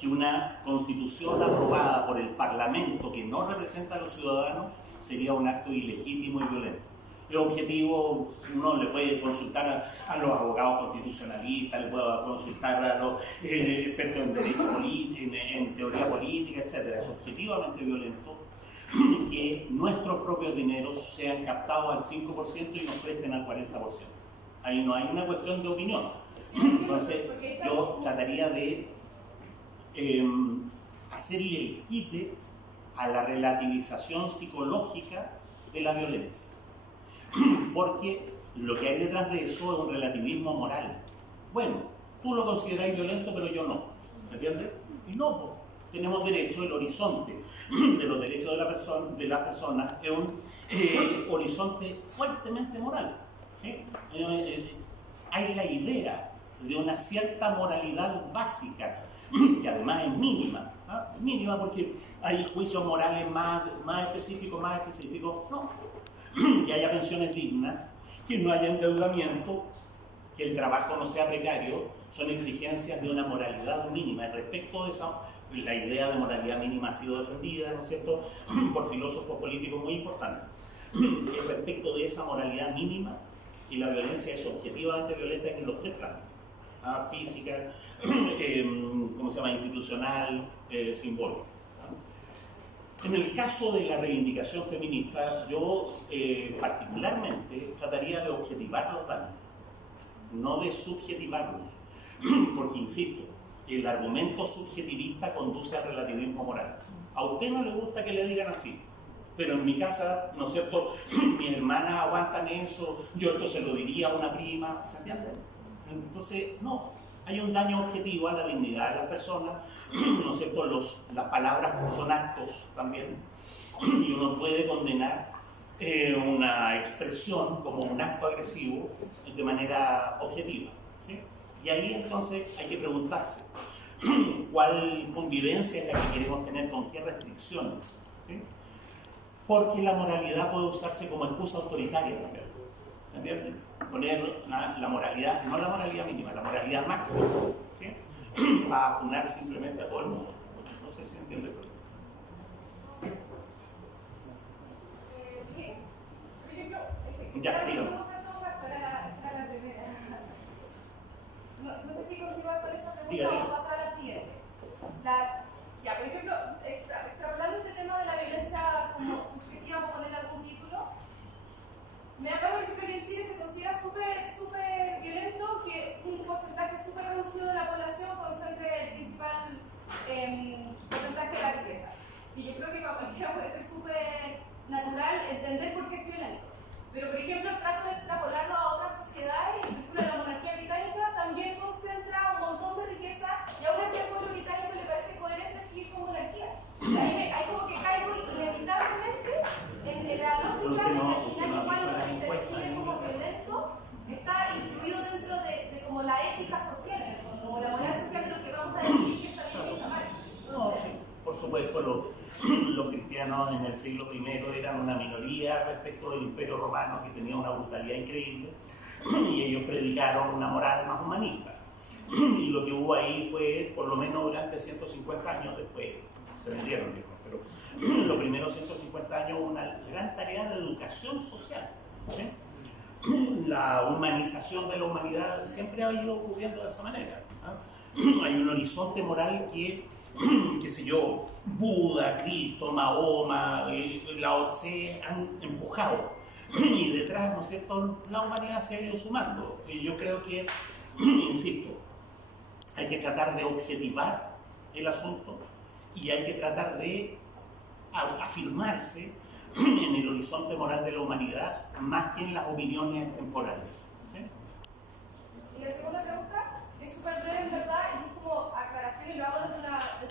que una constitución aprobada por el Parlamento que no representa a los ciudadanos sería un acto ilegítimo y violento. Es objetivo, uno le puede consultar a los abogados constitucionalistas, le puede consultar a los expertos en derecho en teoría política, etc. Es objetivamente violento que nuestros propios dineros sean captados al 5% y nos presten al 40%. Ahí no hay una cuestión de opinión. Entonces, yo trataría de hacerle el quite a la relativización psicológica de la violencia. Porque lo que hay detrás de eso es un relativismo moral. Bueno, tú lo consideras violento, pero yo no. ¿Se entiende? Y no, pues, tenemos derecho, el horizonte de los derechos de las personas es un horizonte fuertemente moral. ¿Sí? Hay la idea de una cierta moralidad básica, que además es mínima. ¿Ah? Mínima porque hay juicios morales más específicos, no. Que haya pensiones dignas, que no haya endeudamiento, que el trabajo no sea precario, son exigencias de una moralidad mínima. Respecto de esa, la idea de moralidad mínima ha sido defendida, ¿no es cierto?, por filósofos políticos muy importantes. Y respecto de esa moralidad mínima, que la violencia es objetivamente violenta en los tres planos: física, institucional, simbólica. En el caso de la reivindicación feminista, yo particularmente trataría de objetivar los daños, no de subjetivarlos, porque, insisto, el argumento subjetivista conduce al relativismo moral. A usted no le gusta que le digan así, pero en mi casa, ¿no es cierto?, mis hermanas aguantan eso, yo esto se lo diría a una prima, ¿se entiende? Entonces, no, hay un daño objetivo a la dignidad de las personas, ¿no es cierto? Las palabras son actos también, y uno puede condenar una expresión como un acto agresivo de manera objetiva, ¿sí? Y ahí entonces hay que preguntarse cuál convivencia es la que queremos tener, con qué restricciones, ¿sí? Porque la moralidad puede usarse como excusa autoritaria también, ¿se entiende? Poner la moralidad, no la moralidad mínima, la moralidad máxima, ¿sí?, para funar simplemente a todo el mundo. No sé si entiende. Ya, dígame. No sé si continuar con esa pregunta o pasar a la siguiente. Por ejemplo, extrapolando este tema de la violencia como subjetiva, por ponerle algún título, me da por ejemplo que en Chile se considera súper violento que un porcentaje súper reducido de la población concentre el principal porcentaje de la riqueza. Y yo creo que para cualquiera puede ser súper natural entender por qué es violento. Pero, por ejemplo, trato de extrapolarlo a otras sociedades, y por ejemplo, la monarquía británica también concentra un montón de riqueza, y aún así al pueblo británico le parece coherente seguir con monarquía. O sea, ahí como que caigo inevitablemente en la lógica de que al final igual lo que se define como violento está incluido dentro de como la ética social, como la moral social de lo que vamos a decir que está bien y está mal. No, sí, por supuesto, los cristianos en el siglo I eran una minoría respecto del Imperio Romano, que tenía una brutalidad increíble, y ellos predicaron una moral más humanista. Y lo que hubo ahí fue, por lo menos durante 150 años, después se vendieron, pero los primeros 150 años una gran tarea de educación social, ¿sí? La humanización de la humanidad siempre ha ido ocurriendo de esa manera, ¿no? Hay un horizonte moral que, qué sé yo, Buda, Cristo, Mahoma, Lao Tse han empujado, y detrás, ¿no es cierto?, la humanidad se ha ido sumando. Y yo creo que, insisto, hay que tratar de objetivar el asunto y hay que tratar de afirmarse en el horizonte moral de la humanidad más que en las opiniones temporales, ¿sí? Y la segunda pregunta es súper breve, en verdad, y es como aclaración, y lo hago desde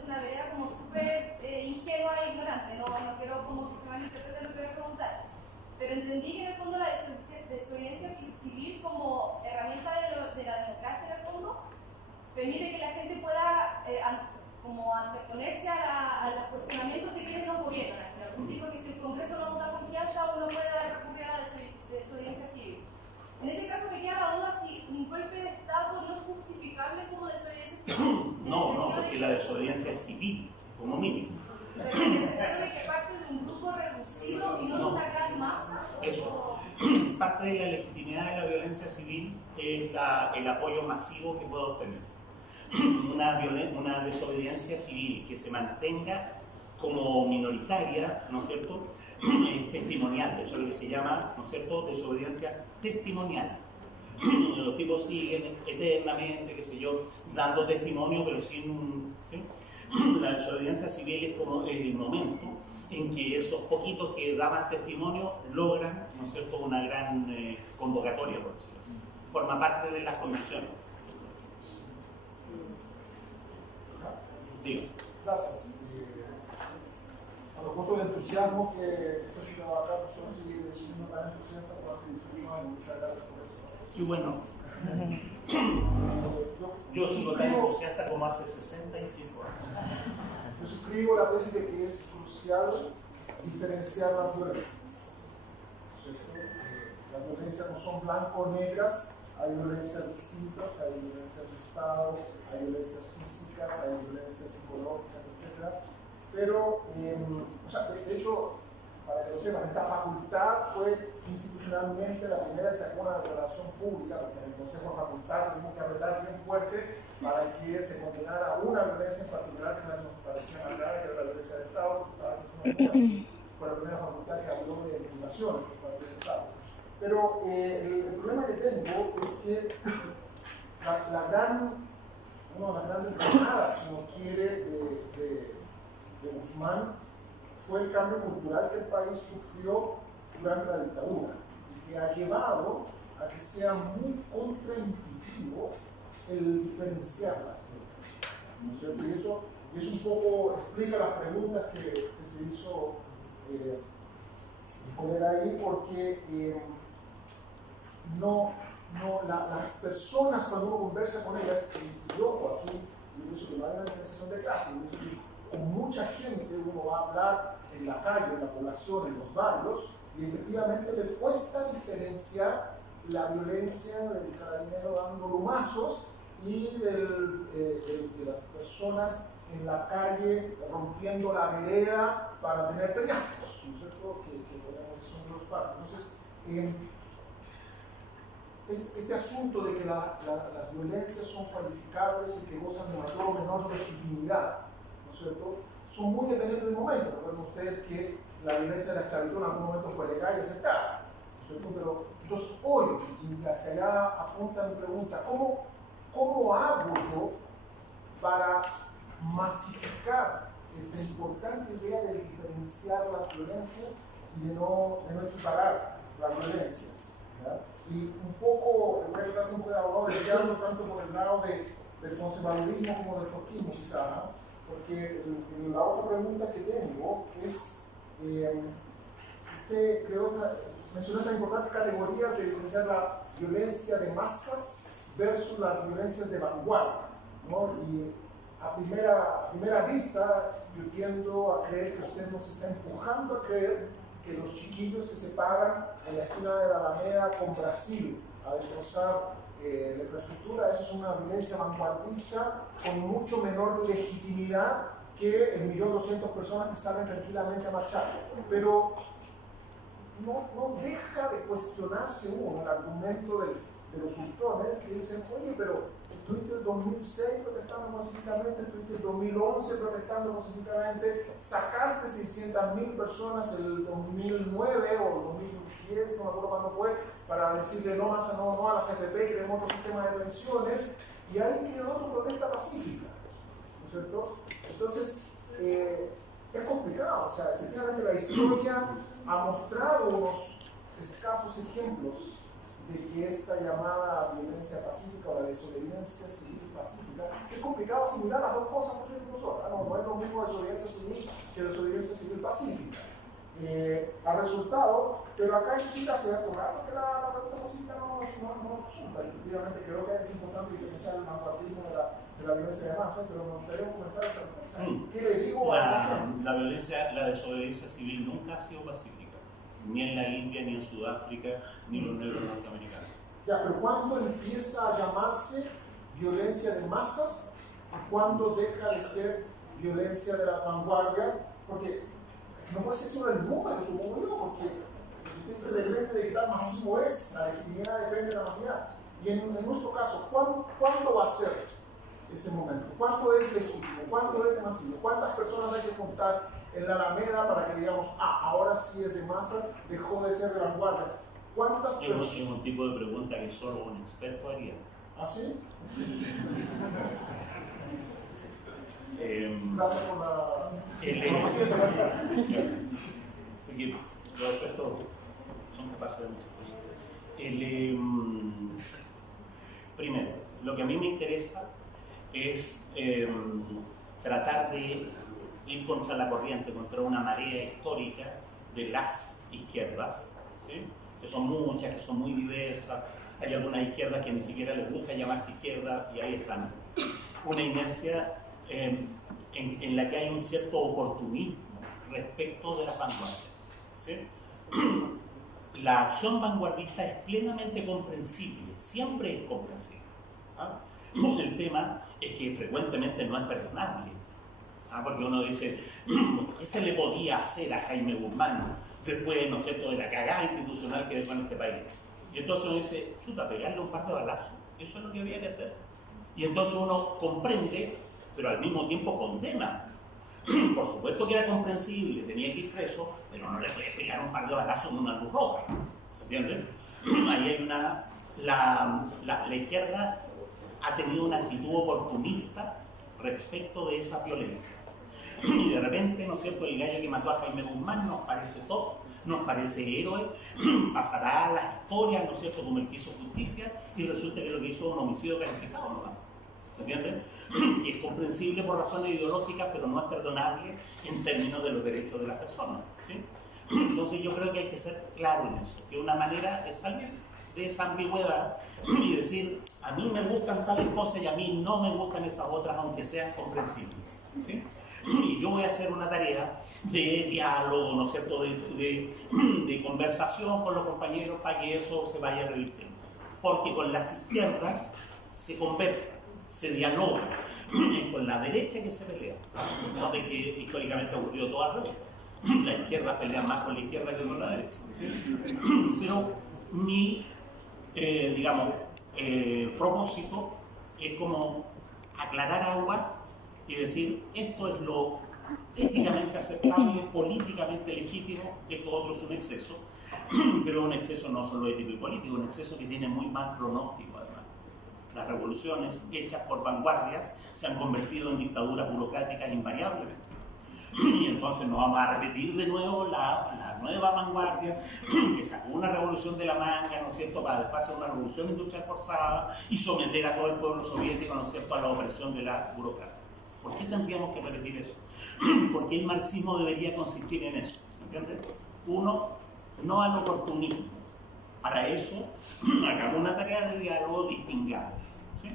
una vereda como súper ingenua e ignorante, no quiero como que se malinterprete lo que voy a preguntar, pero entendí que en el fondo la desobediencia civil como herramienta de la democracia en el fondo permite que la gente pueda como anteponerse a los cuestionamientos de quienes nos gobiernan. Digo que si el Congreso no nos da confianza, uno puede recurrir a la desobediencia civil. En ese caso me queda la duda si un golpe de Estado no es justificable como desobediencia civil. No, porque la desobediencia es civil, como mínimo. Pero en el sentido de que parte de un grupo reducido y no de una gran masa. Eso. parte de la legitimidad de la violencia civil es el apoyo masivo que puede obtener. Una desobediencia civil que se mantenga como minoritaria, ¿no es cierto?, es testimonial, eso es lo que se llama, ¿no es cierto?, desobediencia testimonial. Los tipos siguen eternamente, qué sé yo, dando testimonio, pero sin... ¿sí? La desobediencia civil es como el momento en que esos poquitos que daban testimonio logran, ¿no es cierto?, una gran convocatoria, por decirlo así. Forma parte de las condiciones. Digo. Gracias. A propósito del entusiasmo que esta ciudad acá, persona sigue diciendo tan entusiasta por hace 18 años. Muchas gracias por eso. Qué bueno. Yo sigo tan entusiasta como hace 65 años. Yo suscribo la tesis de que es crucial diferenciar las violencias. ¿Cierto? Las violencias no son blanco-negras, hay violencias distintas, hay violencias de Estado, hay violencias físicas, hay violencias psicológicas, etc. Pero, o sea, de hecho, para que lo sepan, esta facultad fue institucionalmente la primera que sacó una declaración pública, porque en el Consejo de Facultad tuvimos que apretar bien fuerte para que se condenara una violencia en particular que nos parecía más grave, que era la violencia del Estado, que se estaba diciendo. Fue la primera facultad que habló de violaciones por parte del Estado. Pero el problema que tengo es que una de las grandes ganadas, si uno quiere, de Guzmán fue el cambio cultural que el país sufrió durante la dictadura y que ha llevado a que sea muy contraintuitivo el diferenciar las violencias, ¿no es cierto? Y eso un poco explica las preguntas que se hizo el colega ahí, porque las personas, cuando uno conversa con ellas, y ojo, aquí yo pienso que no hay una diferenciación de clase, yo pienso que con mucha gente uno va a hablar en la calle, en la población, en los barrios, y efectivamente le cuesta diferenciar la violencia del carabinero dando lumazos y de las personas en la calle rompiendo la vereda para tener pellizcos, ¿no es cierto?, que podemos decir son los padres. Entonces, este asunto de que las violencias son cualificables y que gozan de mayor o menor legitimidad, ¿no es cierto?, son muy dependientes del momento. Recuerden ustedes que la violencia de la esclavitud en algún momento fue legal y aceptada, ¿no es cierto? Pero entonces hoy, y hacia allá apunta mi pregunta, ¿cómo hago yo para masificar esta importante idea de diferenciar las violencias y de no equiparar las violencias? ¿Ya? Y un poco, voy a tratar de ser un poco de abogado del diablo, tanto por el lado del conservadurismo como del choquismo, quizá, ¿no? Porque la otra pregunta que tengo es, usted mencionó esta importante categoría de diferenciar la violencia de masas versus las violencias de vanguardia, ¿no? Y a primera vista yo tiendo a creer que usted nos está empujando a creer que los chiquillos que se paran en la esquina de la Alameda con Brasil a destrozar la infraestructura, eso es una violencia vanguardista con mucho menor legitimidad que el 1.200.000 personas que salen tranquilamente a marchar. Pero no deja de cuestionarse uno el argumento de los ultrones que dicen, oye, pero estuviste en 2006 protestando pacíficamente, estuviste en 2011 protestando pacíficamente, sacaste 600.000 personas el 2009 o el 2010, no me acuerdo cuándo fue, para decirle no a las AFP, queremos otro sistema de pensiones, y ahí quedó tu protesta pacífica, ¿no es cierto? Entonces, es complicado, o sea, efectivamente la historia ha mostrado unos escasos ejemplos de que esta llamada violencia pacífica o la desobediencia civil pacífica, es complicado asimilar las dos cosas, no es lo mismo desobediencia civil que desobediencia civil pacífica. Ha resultado, pero acá en Chile se ha tocado que la protesta pacífica no resulta. Efectivamente, creo que es importante diferenciar el vanguardismo de la violencia de masa, pero me gustaría comentar esa cosa. ¿Qué le digo a esa gente? La desobediencia civil nunca ha sido pacífica. Ni en la India, ni en Sudáfrica, ni los negros norteamericanos. Ya, pero ¿cuándo empieza a llamarse violencia de masas y cuándo deja de ser violencia de las vanguardias? Porque no puede ser solo el número, supongo yo, porque usted dice de depende de qué tan masivo es, la legitimidad depende de la masividad. Y en nuestro caso, ¿cuándo va a ser ese momento? ¿Cuánto es legítimo? ¿Cuánto es masivo? ¿Cuántas personas hay que contar en la Alameda para que digamos, ahora sí es de masas, dejó de ser de vanguardia? ¿Cuántas personas? Es un tipo de pregunta que solo un experto haría. ¿Ah, sí? Gracias por la paciencia. Porque los expertos son capaces de muchas cosas. Primero, lo que a mí me interesa es tratar de ir contra la corriente, contra una marea histórica de las izquierdas, ¿sí? Que son muchas, que son muy diversas. Hay algunas izquierdas que ni siquiera les gusta llamarse izquierda y ahí están. Una inercia en la que hay un cierto oportunismo respecto de las vanguardias, ¿sí? La acción vanguardista es plenamente comprensible, siempre es comprensible. ¿Ah? El tema es que frecuentemente no es perdonable, porque uno dice, ¿qué se le podía hacer a Jaime Guzmán después, ¿no es cierto?, de la cagada institucional que dejó en este país? Y entonces uno dice, chuta, pegarle un par de balazos, eso es lo que había que hacer. Y entonces uno comprende, pero al mismo tiempo condena. Por supuesto que era comprensible, tenía que ir preso, pero no le puedes pegar un par de balazos en una luz roja. ¿Se entiende? Ahí hay la izquierda ha tenido una actitud oportunista respecto de esas violencias. Y de repente, ¿no es cierto?, el gallo que mató a Jaime Guzmán nos parece top, nos parece héroe, pasará a las historias, ¿no es cierto?, como el que hizo justicia, y resulta que lo que hizo es un homicidio calificado, ¿no? ¿Se entiende? Que es comprensible por razones ideológicas, pero no es perdonable en términos de los derechos de las personas, ¿sí? Entonces yo creo que hay que ser claro en eso, que una manera es salir de esa ambigüedad y decir, a mí me gustan tales cosas y a mí no me gustan estas otras, aunque sean comprensibles, ¿sí? Y yo voy a hacer una tarea de diálogo, ¿no es cierto?, de conversación con los compañeros para que eso se vaya revirtiendo. Porque con las izquierdas se conversa, se dialoga, es con la derecha que se pelea, no de que históricamente ha ocurrido todo al revés. La izquierda pelea más con la izquierda que con la derecha, ¿sí? Pero mi, propósito es como aclarar aguas y decir, esto es lo éticamente aceptable, políticamente legítimo, esto otro es un exceso, pero un exceso no solo ético y político, un exceso que tiene muy mal pronóstico además. Las revoluciones hechas por vanguardias se han convertido en dictaduras burocráticas invariablemente. Y entonces nos vamos a repetir de nuevo la nueva vanguardia que sacó una revolución de la manga, ¿no es cierto?, para después hacer una revolución industrial forzada y someter a todo el pueblo soviético, ¿no es cierto?, a la opresión de la burocracia. ¿Por qué tendríamos que repetir eso? Porque el marxismo debería consistir en eso, ¿se entiende? Uno, no al oportunismo. Para eso, hagamos una tarea de diálogo, distingamos, ¿sí?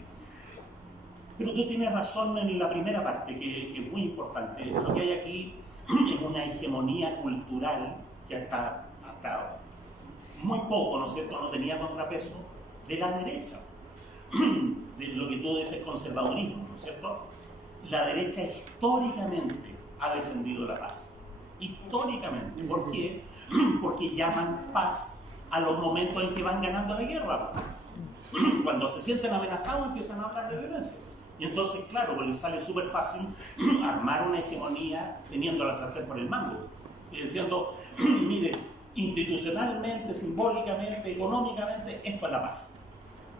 Pero tú tienes razón en la primera parte, que es muy importante. Lo que hay aquí es una hegemonía cultural que hasta muy poco, ¿no es cierto?, no tenía contrapeso de la derecha. De lo que tú dices conservadurismo, ¿no es cierto? La derecha históricamente ha defendido la paz. Históricamente. ¿Por qué? Porque llaman paz a los momentos en que van ganando la guerra. Cuando se sienten amenazados empiezan a hablar de violencia. Y entonces, claro, pues les sale súper fácil armar una hegemonía teniendo la sartén por el mango. Y diciendo, mire, institucionalmente, simbólicamente, económicamente, esto es la paz.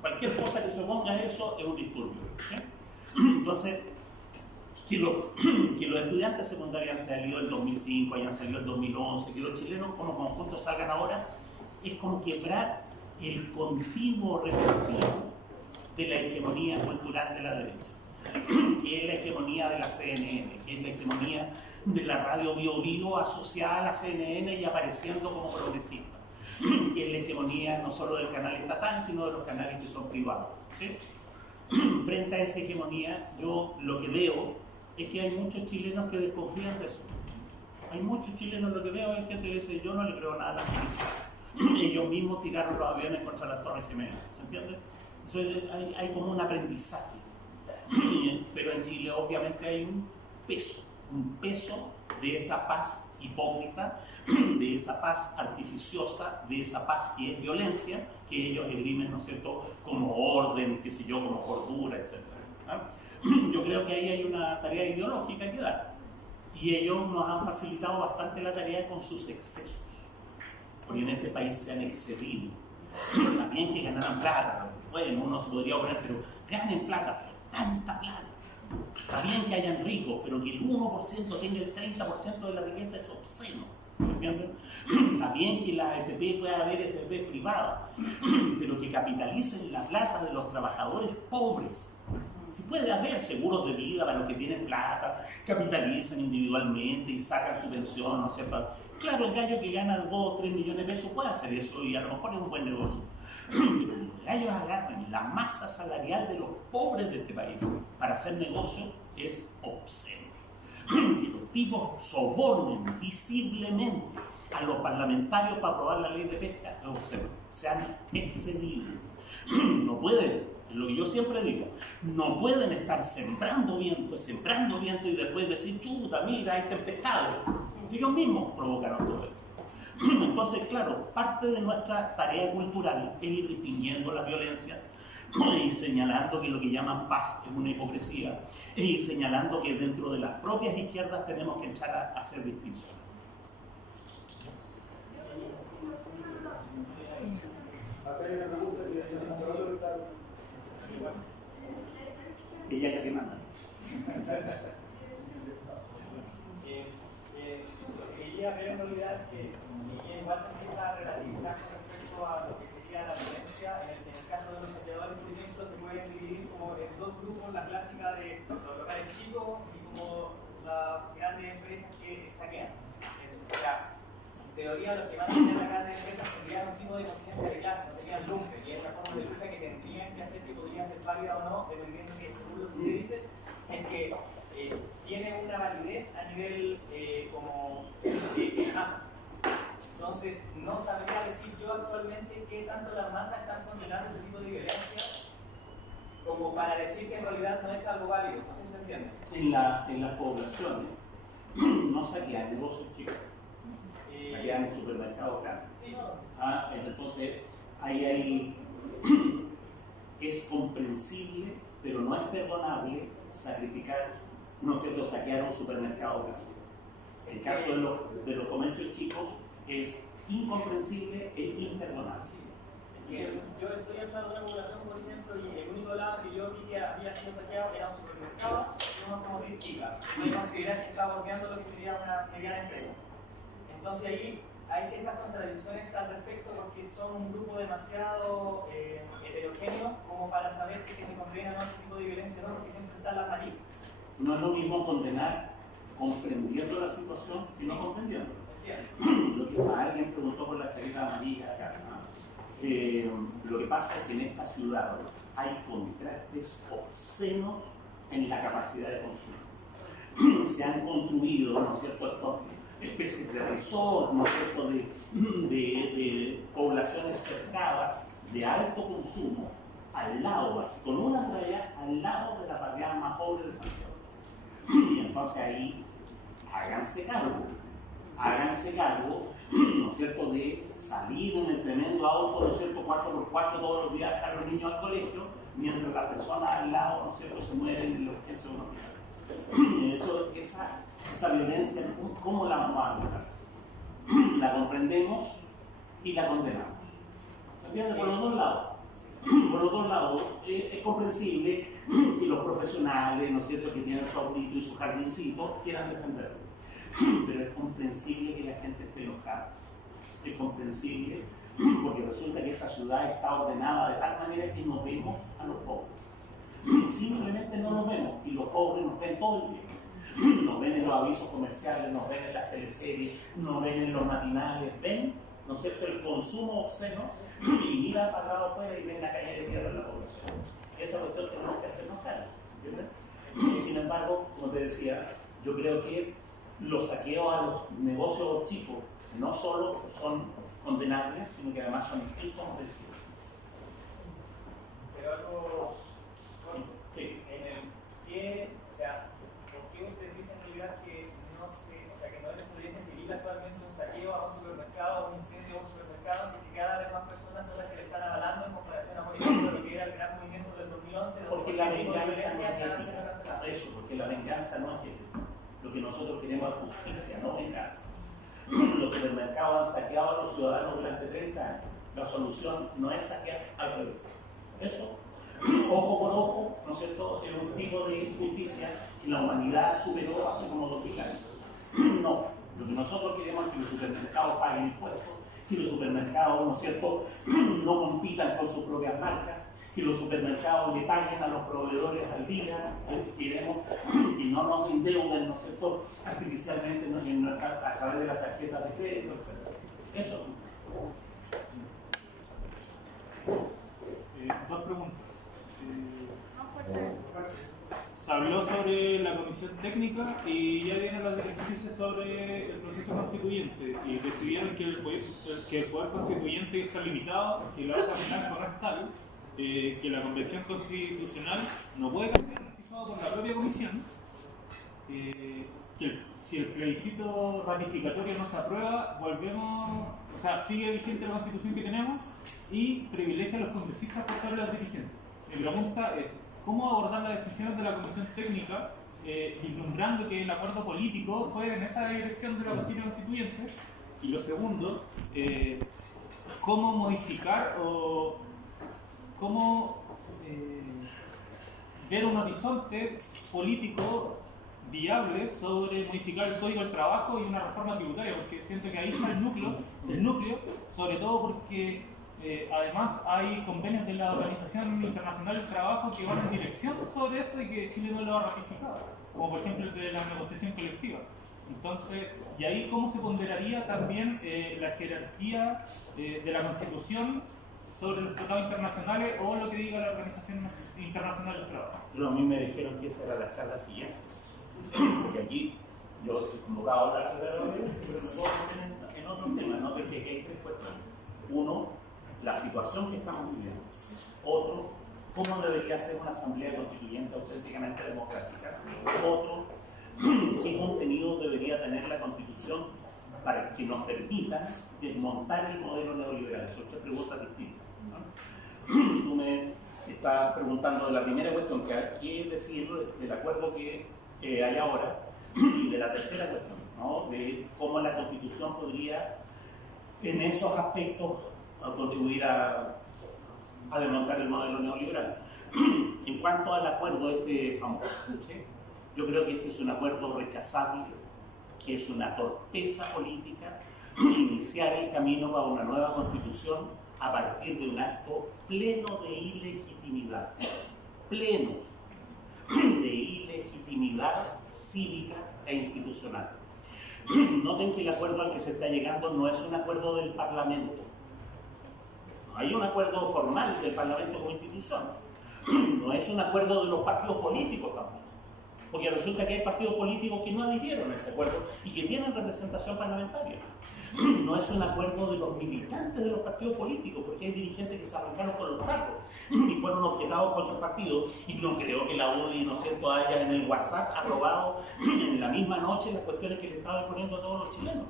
Cualquier cosa que se oponga a eso es un disturbio, ¿sí? Entonces, que los estudiantes secundarios hayan salido en 2005, hayan salido en 2011, que los chilenos como conjunto salgan ahora, es como quebrar el continuo represivo de la hegemonía cultural de la derecha, que es la hegemonía de la CNN, que es la hegemonía de la radio Bio Bio asociada a la CNN y apareciendo como progresista, que es la hegemonía no solo del canal estatal, sino de los canales que son privados, ¿sí? Frente a esa hegemonía, yo lo que veo es que hay muchos chilenos que desconfían de eso. Hay muchos chilenos, lo que veo es gente que dice, yo no le creo nada a la milicia. Ellos mismos tiraron los aviones contra las Torres Gemelas, ¿se entiende? Entonces hay como un aprendizaje. Pero en Chile obviamente hay un peso de esa paz hipócrita de esa paz artificiosa, de esa paz que es violencia, que ellos esgrimen, ¿no es cierto?, como orden, qué sé yo, como cordura, etc. Yo creo que ahí hay una tarea ideológica que dar. Y ellos nos han facilitado bastante la tarea con sus excesos. Porque en este país se han excedido. Está bien que ganaran plata, bueno, uno se podría oponer, pero ganen plata, pero tanta plata. Está bien que hayan ricos, pero que el 1% tenga el 30% de la riqueza es obsceno. ¿Se entiende? Está bien que la AFP pueda haber FP privada, pero que capitalicen la plata de los trabajadores pobres. Si puede haber seguros de vida para los que tienen plata, capitalizan individualmente y sacan su pensión, ¿no es cierto? Claro, el gallo que gana 2 o 3 millones de pesos puede hacer eso y a lo mejor es un buen negocio. Pero los gallos agarran la masa salarial de los pobres de este país para hacer negocio es obsceno. Que los tipos sobornen visiblemente a los parlamentarios para aprobar la ley de pesca es obsceno. Se han excedido. No pueden, es lo que yo siempre digo, no pueden estar sembrando viento y después decir, chuta, mira, hay tempestades. Ellos mismos provocaron todo esto. Entonces, claro, parte de nuestra tarea cultural es ir distinguiendo las violencias y señalando que lo que llaman paz es una hipocresía, e ir señalando que dentro de las propias izquierdas tenemos que entrar a hacer distinciones. Acá hay una pregunta que estamos hablando de estar. Ella es la que manda. Quería ver en realidad que si bien igual se empieza a relativizar con respecto a lo que sería la violencia, en el caso de los saqueadores, por ejemplo, se pueden dividir como en dos grupos, la clásica de los locales chicos y como las grandes empresas que saquean. O sea, en teoría los que van a tener las grandes empresas tendrían un tipo de conciencia de clase, no serían lumpen, y es la forma de lucha que tendrían que hacer, que podría ser válida o no, dependiendo de, según lo que usted dice, si es que tiene una validez a nivel como de masas. Entonces, no sabría decir yo actualmente qué tanto las masas están condenando ese tipo de violencia como para decir que en realidad no es algo válido. No sé si se entiende. En las poblaciones no saquean negocios chicos, saquean supermercados grandes. Sí, no. Entonces, ahí es comprensible, pero no es perdonable sacrificar, no sé, saquear un supermercado grande. El caso de los comercios chicos es incomprensible e imperdonable. Yo estoy hablando de una población, por ejemplo, y el único lado que yo vi que había sido saqueado era un supermercado y una automotriz chica. No hay considerar que está bordeando lo que sería una mediana empresa. Entonces ahí hay ciertas contradicciones al respecto porque son un grupo demasiado heterogéneo como para saber si que se condena o no ese tipo de violencia o no, porque siempre están las malices. No es lo mismo condenar comprendiendo la situación que no comprendiendo. Lo que alguien preguntó por la chaqueta amarilla acá. Lo que pasa es que en esta ciudad hay contrastes obscenos en la capacidad de consumo. Se han construido, ¿no es cierto?, estos especies de resort, ¿no es cierto?, de poblaciones cercadas de alto consumo al lado, así, con una playa al lado de la barriada más pobre de Santiago. Y entonces ahí háganse cargo, ¿no es cierto?, de salir en el tremendo auto, ¿no es cierto?, 4x4 todos los días a dejar a los niños al colegio, mientras las personas al lado, ¿no es cierto?, se mueren en la urgencia de un hospital. Esa violencia, ¿cómo la vamos a abordar? La comprendemos y la condenamos. ¿Se entiende? Por los dos lados. Por los dos lados es comprensible que los profesionales, ¿no es cierto?, que tienen su audito y su jardincito, quieran defenderlo. Pero es comprensible que la gente esté enojada. Es comprensible porque resulta que esta ciudad está ordenada de tal manera que no vemos a los pobres. Simplemente no los vemos y los pobres nos ven todo el día. Nos ven en los avisos comerciales, nos ven en las teleseries, nos ven en los matinales, ven, ¿no es cierto?, el consumo obsceno y miran para el lado afuera y ven la calle de tierra de la población. Esa cuestión tenemos que hacernos cargo, ¿entiendes? Y sin embargo, como te decía, yo creo que los saqueos a los negocios chicos no solo son condenables, sino que además son incomprensibles. Pero algo Sí. en el que, o sea, ¿por qué usted dice en realidad que no se, o sea, que no es desobediencia civil actualmente un saqueo a venganza no es ética. Lo que nosotros queremos es justicia, no venganza. Los supermercados han saqueado a los ciudadanos durante 30 años. La solución no es saquear, al revés. Eso, ojo por ojo, ¿no es cierto?, es un tipo de injusticia que la humanidad superó hace como 2000 años. No, lo que nosotros queremos es que los supermercados paguen impuestos, que los supermercados, ¿no es cierto?, no compitan con sus propias marcas, que los supermercados le paguen a los proveedores al día, queremos que no nos endeuden, ¿no es cierto?, artificialmente a través de las tarjetas de crédito, etc. Eso es. Dos preguntas. Se habló sobre la comisión técnica y ya vienen las directrices sobre el proceso constituyente y decidieron que el poder constituyente está limitado, que la hoja blanca no es tal, que la convención constitucional no puede cambiar, fijado por la propia comisión, que si el plebiscito ratificatorio no se aprueba, volvemos, o sea, sigue vigente la constitución que tenemos y privilegia a los congresistas por sobre los dirigentes. Mi pregunta es, ¿cómo abordar las decisiones de la comisión técnica, vislumbrando que el acuerdo político fue en esa dirección de la Constitución Constituyente? Y lo segundo, ¿cómo modificar o cómo ver un horizonte político viable sobre modificar el Código del Trabajo y una reforma tributaria? Porque siento que ahí está el núcleo, sobre todo porque además hay convenios de la Organización Internacional del Trabajo que van en dirección sobre eso y que Chile no lo ha ratificado, como por ejemplo el de la negociación colectiva. Entonces, y ahí cómo se ponderaría también la jerarquía de la Constitución sobre los tratados internacionales o lo que diga la Organización Internacional del Trabajo. Pero a mí me dijeron que esa era la charla siguiente, porque aquí yo he convocado a hablar de la violencia, pero me puedo meter en otros temas, ¿no? Porque hay tres cuestiones. Uno, la situación que estamos viviendo. Otro, cómo debería ser una asamblea constituyente auténticamente democrática. Otro, qué contenido debería tener la Constitución para que nos permita desmontar el modelo neoliberal. Son tres preguntas distintas, ¿no? Tú me estás preguntando de la primera cuestión, que hay que decir del acuerdo que hay ahora, y de la tercera cuestión, ¿no?, de cómo la Constitución podría, en esos aspectos, contribuir a desmontar el modelo neoliberal. En cuanto al acuerdo famoso, yo creo que este es un acuerdo rechazable, que es una torpeza política iniciar el camino para una nueva constitución a partir de un acto pleno de ilegitimidad, pleno de ilegitimidad cívica e institucional. Noten que el acuerdo al que se está llegando no es un acuerdo del Parlamento. Hay un acuerdo formal del Parlamento como institución. No es un acuerdo de los partidos políticos tampoco. Porque resulta que hay partidos políticos que no adhirieron a ese acuerdo y que tienen representación parlamentaria. No es un acuerdo de los militantes de los partidos políticos, porque hay dirigentes que se arrancaron con los cargos y fueron objetados con su partido. Y no creo que la UDI, ¿no es cierto?, haya en el WhatsApp aprobado en la misma noche las cuestiones que le estaba poniendo a todos los chilenos.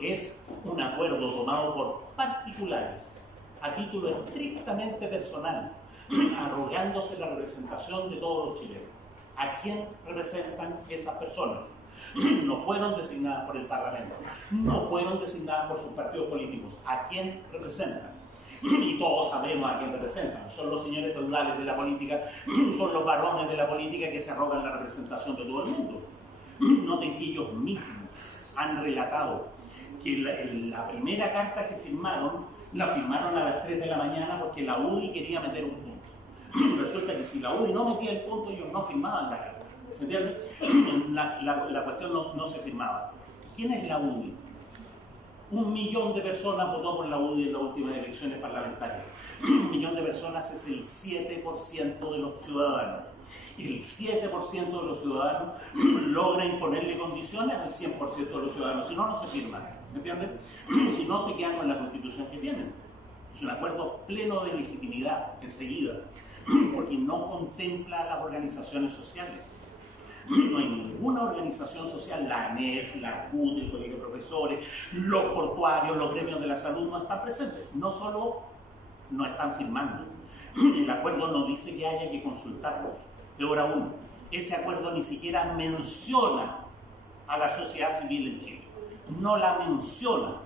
Es un acuerdo tomado por particulares, a título estrictamente personal, arrogándose la representación de todos los chilenos. ¿A quién representan esas personas? No fueron designadas por el Parlamento, no fueron designadas por sus partidos políticos. ¿A quién representan? Y todos sabemos a quién representan. Son los señores feudales de la política, son los varones de la política que se arrogan la representación de todo el mundo. Noten que ellos mismos han relatado que la primera carta que firmaron, la firmaron a las 3 de la mañana porque la UDI quería meter un punto. Resulta que si la UDI no metía el punto, ellos no firmaban la carta. ¿Se entiende? La cuestión no se firmaba. ¿Quién es la UDI? 1 millón de personas votó por la UDI en las últimas elecciones parlamentarias. 1 millón de personas es el 7% de los ciudadanos. Y el 7% de los ciudadanos logra imponerle condiciones al 100% de los ciudadanos. Si no, no se firman. ¿Se entiende? Si no, se quedan con la constitución que tienen. Es un acuerdo pleno de legitimidad enseguida, porque no contempla a las organizaciones sociales. No hay ninguna organización social, la ANEF, la CUT, el Colegio de Profesores, los portuarios, los gremios de la salud no están presentes. No solo no están firmando, el acuerdo no dice que haya que consultarlos. Peor aún, ese acuerdo ni siquiera menciona a la sociedad civil en Chile. No la menciona.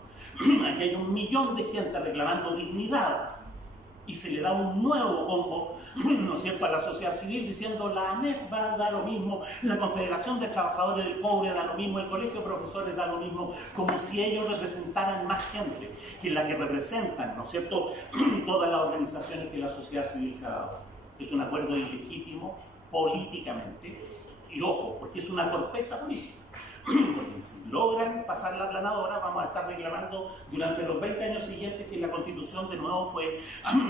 Aquí hay 1 millón de gente reclamando dignidad y se le da un nuevo combo, ¿no es cierto?, a la sociedad civil diciendo la ANEF va a dar lo mismo, la Confederación de Trabajadores del Cobre da lo mismo, el Colegio de Profesores da lo mismo, como si ellos representaran más gente que la que representan, ¿no es cierto?, todas las organizaciones que la sociedad civil se ha dado. Es un acuerdo ilegítimo políticamente, y ojo, porque es una torpeza política. Porque si logran pasar la aplanadora, vamos a estar reclamando durante los 20 años siguientes que la Constitución de nuevo fue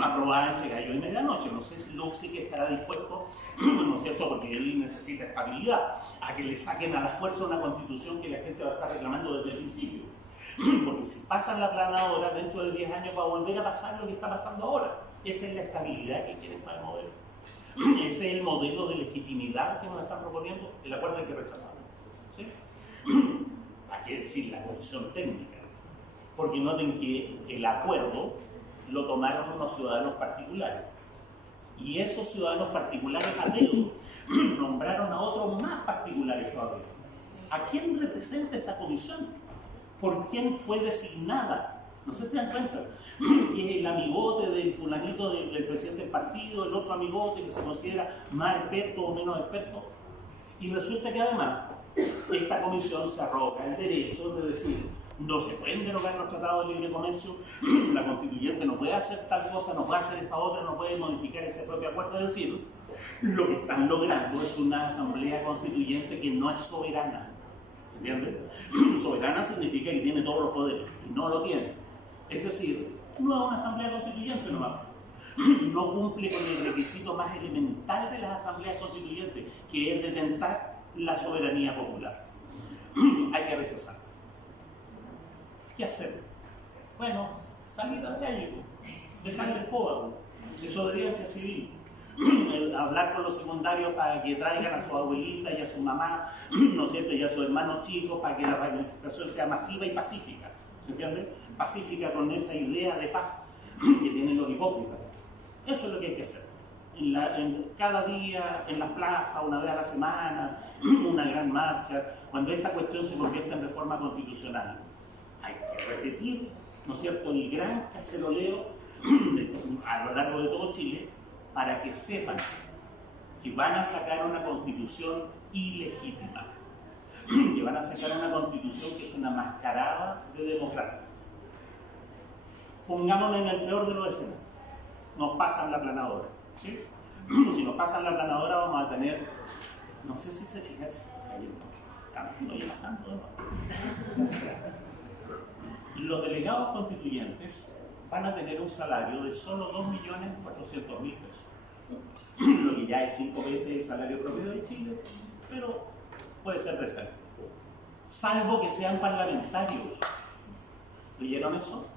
aprobada entre gallo y medianoche. No sé si Luxic estará dispuesto, ¿no es cierto?, porque él necesita estabilidad, a que le saquen a la fuerza una Constitución que la gente va a estar reclamando desde el principio. Porque si pasan la aplanadora, dentro de 10 años va a volver a pasar lo que está pasando ahora. Esa es la estabilidad que quieren para el modelo. Ese es el modelo de legitimidad que nos están proponiendo. El acuerdo hay que rechazarlo, ¿sí? Hay que decir la condición técnica, porque noten que el acuerdo lo tomaron unos ciudadanos particulares, y esos ciudadanos particulares a dedo nombraron a otros más particulares todavía. ¿A quién representa esa comisión? ¿Por quién fue designada? No sé si se dan cuenta. Y es el amigote del fulanito del presidente del partido, el otro amigote que se considera más experto o menos experto, y resulta que además esta comisión se arroga el derecho de decir: no se pueden derogar los tratados de libre comercio, la constituyente no puede hacer tal cosa, no puede hacer esta otra, no puede modificar ese propio acuerdo. Es decir, lo que están logrando es una asamblea constituyente que no es soberana. ¿Se entiende? Soberana significa que tiene todos los poderes, y no lo tiene. Es decir, no es una asamblea constituyente nomás. No cumple con el requisito más elemental de las asambleas constituyentes, que es detentar la soberanía popular. Hay que rechazar. ¿Qué hacer? Bueno, salir a la calle, dejarle el escoba, desobediencia civil, hablar con los secundarios para que traigan a su abuelita y a su mamá, ¿no es cierto?, y a sus hermanos chicos, para que la manifestación sea masiva y pacífica. ¿Se entiende? Pacífica con esa idea de paz que tienen los hipócritas. Eso es lo que hay que hacer. Cada día, en las plazas, una vez a la semana, una gran marcha, cuando esta cuestión se convierta en reforma constitucional. Hay que repetir, ¿no es cierto?, el gran caceroleo a lo largo de todo Chile, para que sepan que van a sacar una constitución ilegítima, que van a sacar una constitución que es una mascarada de democracia. Pongámonos en el peor de los escenarios, nos pasan la aplanadora, ¿sí? Si nos pasan la aplanadora vamos a tener, no sé si se fijan, no lleva tanto, ¿no? Los delegados constituyentes van a tener un salario de solo 2.400.000 pesos, lo que ya es 5 veces el salario promedio de Chile, pero puede ser reserva, salvo que sean parlamentarios. ¿Leyeron eso?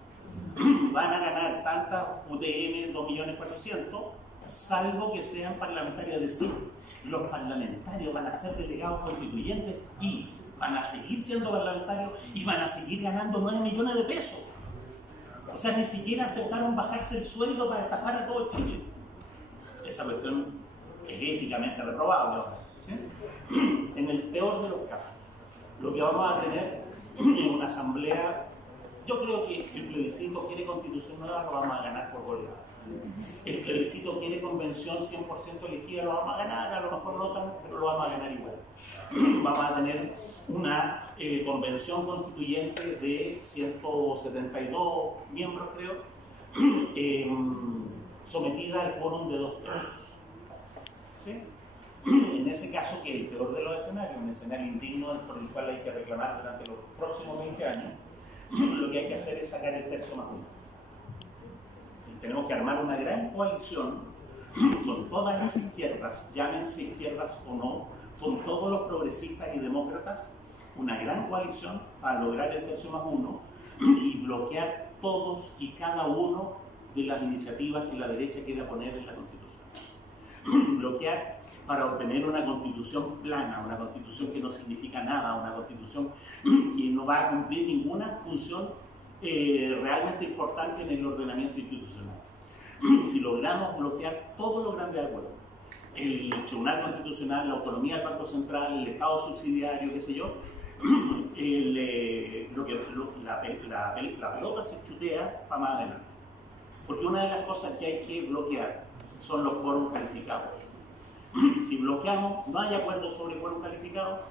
Van a ganar tantas UTM, 2.400.000, salvo que sean parlamentarios. Es decir, los parlamentarios van a ser delegados constituyentes y van a seguir siendo parlamentarios y van a seguir ganando 9 millones de pesos. O sea, ni siquiera aceptaron bajarse el sueldo para estafar a todo Chile. Esa cuestión es éticamente reprobable. ¿Sí? En el peor de los casos, lo que vamos a tener es una asamblea. Yo creo que el plebiscito quiere constitución nueva, lo vamos a ganar por goleada. El plebiscito quiere convención 100% elegida, lo vamos a ganar, a lo mejor no tanto, pero lo vamos a ganar igual. Vamos a tener una convención constituyente de 172 miembros, creo, sometida al quórum de 2 tercios. ¿Sí? En ese caso, que es el peor de los escenarios, un escenario indigno por el cual hay que reclamar durante los próximos 20 años, lo que hay que hacer es sacar el tercio más uno. Tenemos que armar una gran coalición con todas las izquierdas, llámense izquierdas o no, con todos los progresistas y demócratas, una gran coalición para lograr el tercio más uno y bloquear todos y cada uno de las iniciativas que la derecha quiera poner en la Constitución. Bloquear para obtener una Constitución plana, una Constitución que no significa nada, una Constitución que no va a cumplir ninguna función realmente importante en el ordenamiento institucional. Si logramos bloquear todos los grandes acuerdos, el Tribunal Constitucional, la autonomía del Banco Central, el Estado subsidiario, qué sé yo, la pelota se chutea para más adelante. Porque una de las cosas que hay que bloquear son los quórum calificados. Si bloqueamos, no hay acuerdo sobre quórum calificado,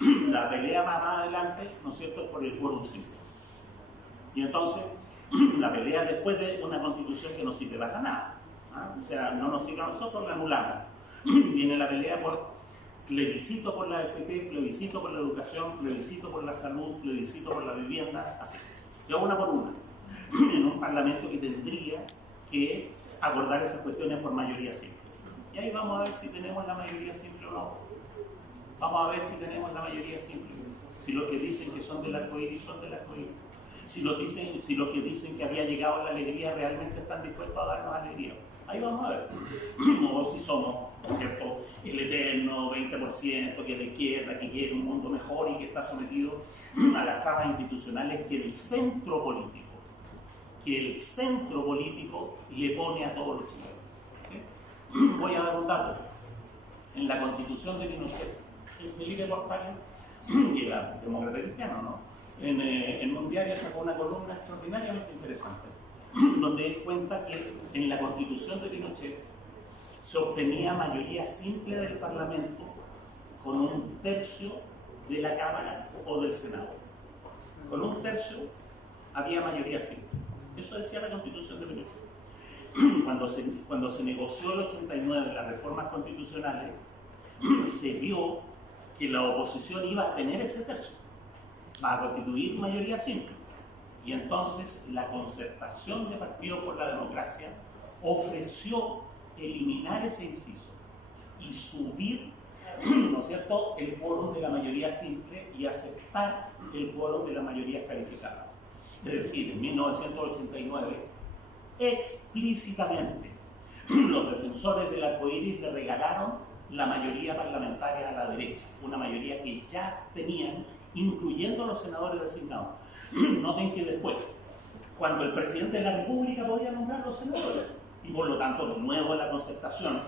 la pelea va más adelante, ¿no es cierto?, por el quórum simple. Y entonces, la pelea después de una constitución que no sirve para nada, ¿ah? O sea, no nos sirve a nosotros, la anulamos. Viene la pelea por plebiscito por la AFP, plebiscito por la educación, plebiscito por la salud, plebiscito por la vivienda, así. Y una por una. En un parlamento que tendría que acordar esas cuestiones por mayoría simple. Y ahí vamos a ver si tenemos la mayoría simple o no. Vamos a ver si tenemos la mayoría simple. Si los que dicen que son del arcoíris son del arcoíris. Si los que dicen que había llegado la alegría realmente están dispuestos a darnos alegría. Ahí vamos a ver. O si somos, ¿no es cierto?, el eterno 20% que la izquierda, que quiere un mundo mejor y que está sometido a las trabas institucionales que el centro político le pone a todos los chilenos. ¿Sí? Voy a dar un dato. En la Constitución de Pinochet, Felipe Portales, que era demócrata cristiano, ¿no?, en un diario sacó una columna extraordinariamente interesante, donde él cuenta que en la Constitución de Pinochet se obtenía mayoría simple del Parlamento con 1/3 de la Cámara o del Senado. Con 1/3 había mayoría simple. Eso decía la Constitución de Pinochet. Cuando se negoció el 89 las reformas constitucionales, se vio que la oposición iba a tener ese tercio para constituir mayoría simple. Y entonces la Concertación de Partidos por la Democracia ofreció eliminar ese inciso y subir, ¿no es cierto?, el quórum de la mayoría simple y aceptar el quórum de las mayorías calificadas. Es decir, en 1989, explícitamente, los defensores del arcoíris le regalaron la mayoría parlamentaria a la derecha, una mayoría que ya tenían, incluyendo a los senadores designados. Noten que después, cuando el presidente de la República podía nombrar los senadores, y por lo tanto, de nuevo la Concertación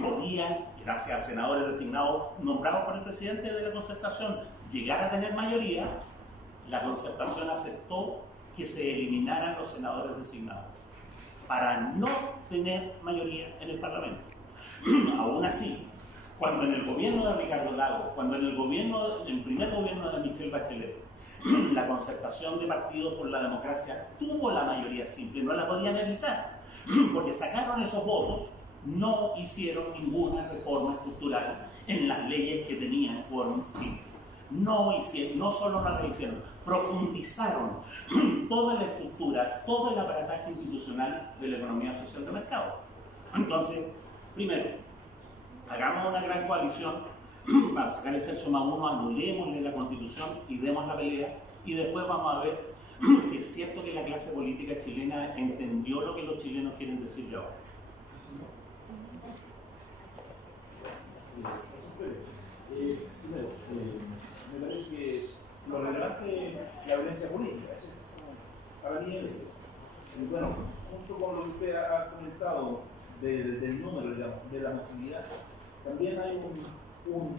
podía, gracias a senadores designados nombrados por el presidente de la Concertación, llegar a tener mayoría, la Concertación aceptó que se eliminaran los senadores designados para no tener mayoría en el Parlamento. Aún así, cuando en el gobierno de Ricardo Lagos, cuando en el primer gobierno de Michelle Bachelet, la Concertación de Partidos por la Democracia tuvo la mayoría simple, no la podían evitar, porque sacaron esos votos, no hicieron ninguna reforma estructural en las leyes que tenían quórum simple. No solo no la hicieron, profundizaron toda la estructura, todo el aparataje institucional de la economía social de mercado. Entonces, primero, hagamos una gran coalición para sacar el 3+1, anulémosle la Constitución y demos la pelea, y después vamos a ver si es cierto que la clase política chilena entendió lo que los chilenos quieren decirle ahora. Primero, me parece que lo relevante es la violencia política. Para mí, bueno, junto con lo que usted ha comentado del número, de la masividad, también hay un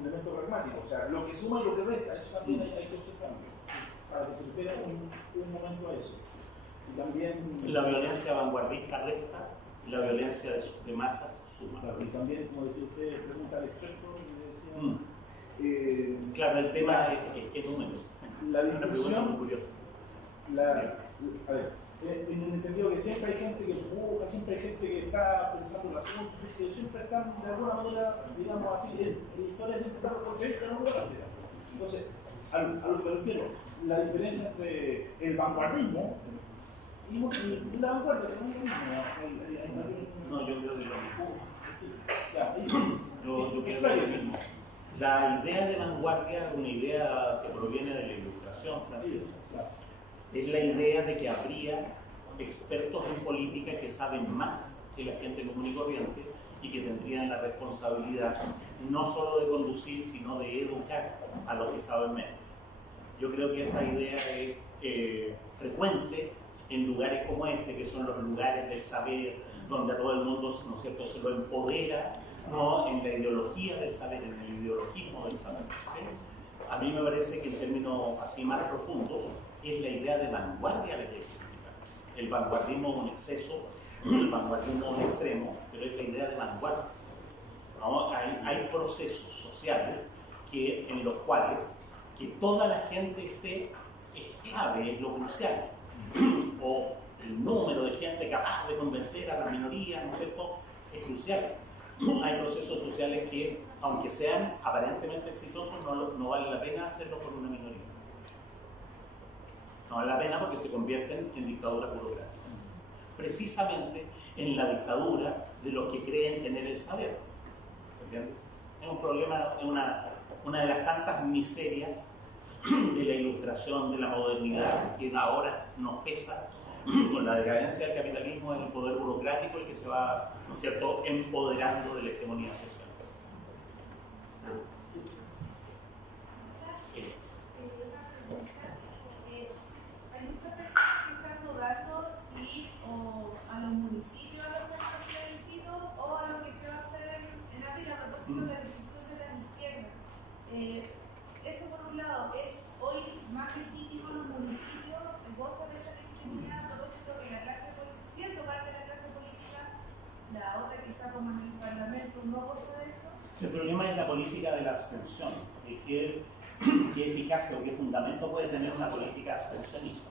elemento pragmático. O sea, lo que suma y lo que resta, eso también hay que observarlo, para que se refiera un momento a eso. Y también la violencia vanguardista resta, la violencia de masas suma. Claro, y también, como decía usted, pregunta al experto, y le decía, claro, el tema es qué número. La discusión, muy curiosa. A ver, en el entendido que siempre hay gente que empuja, siempre hay gente que está pensando en el asunto, que siempre están de alguna manera, digamos así, en la historia siempre está por en alguna partida. Entonces, a lo que me refiero, la diferencia entre el vanguardismo y la vanguardia, que no es lo mismo. No, yo creo que lo mismo. Yo creo que lo mismo. La idea de vanguardia es una idea que proviene de la Ilustración francesa. Es la idea de que habría expertos en política que saben más que la gente común y corriente y que tendrían la responsabilidad no solo de conducir, sino de educar a los que saben menos. Yo creo que esa idea es frecuente en lugares como este, que son los lugares del saber, donde a todo el mundo, ¿no es cierto?, se lo empodera, ¿no?, en la ideología del saber, en el ideologismo del saber. ¿Sí? A mí me parece que en términos así más profundos es la idea de vanguardia de la política. El vanguardismo es un exceso, el vanguardismo es un extremo, pero es la idea de vanguardia, ¿no? Hay procesos sociales en los cuales que toda la gente esté es clave, es lo crucial. O el número de gente capaz de convencer a la minoría, ¿no es cierto?, es crucial. Hay procesos sociales que, aunque sean aparentemente exitosos, no vale la pena hacerlo por una minoría. No vale la pena porque se convierten en dictaduras burocráticas. Precisamente en la dictadura de los que creen tener el saber. ¿Entiendes? Es un problema, una de las tantas miserias de la ilustración, de la modernidad, que ahora nos pesa. Con la decadencia del capitalismo es el poder burocrático el que se va, ¿no es cierto?, empoderando de la hegemonía social. Hay muchas personas que están dudando si a los municipios a los que han plebiscito o a lo que se va a hacer en abril a propósito de la discusión de las izquierdas. Eso por un lado, es hoy más legítimo los municipios, gozan de esa legitimidad a propósito que la clase política, siendo parte de la clase política, la otra que está como en el Parlamento no goza de eso. El problema es la política de la abstención. ¿Qué eficacia o qué fundamento puede tener una política abstencionista?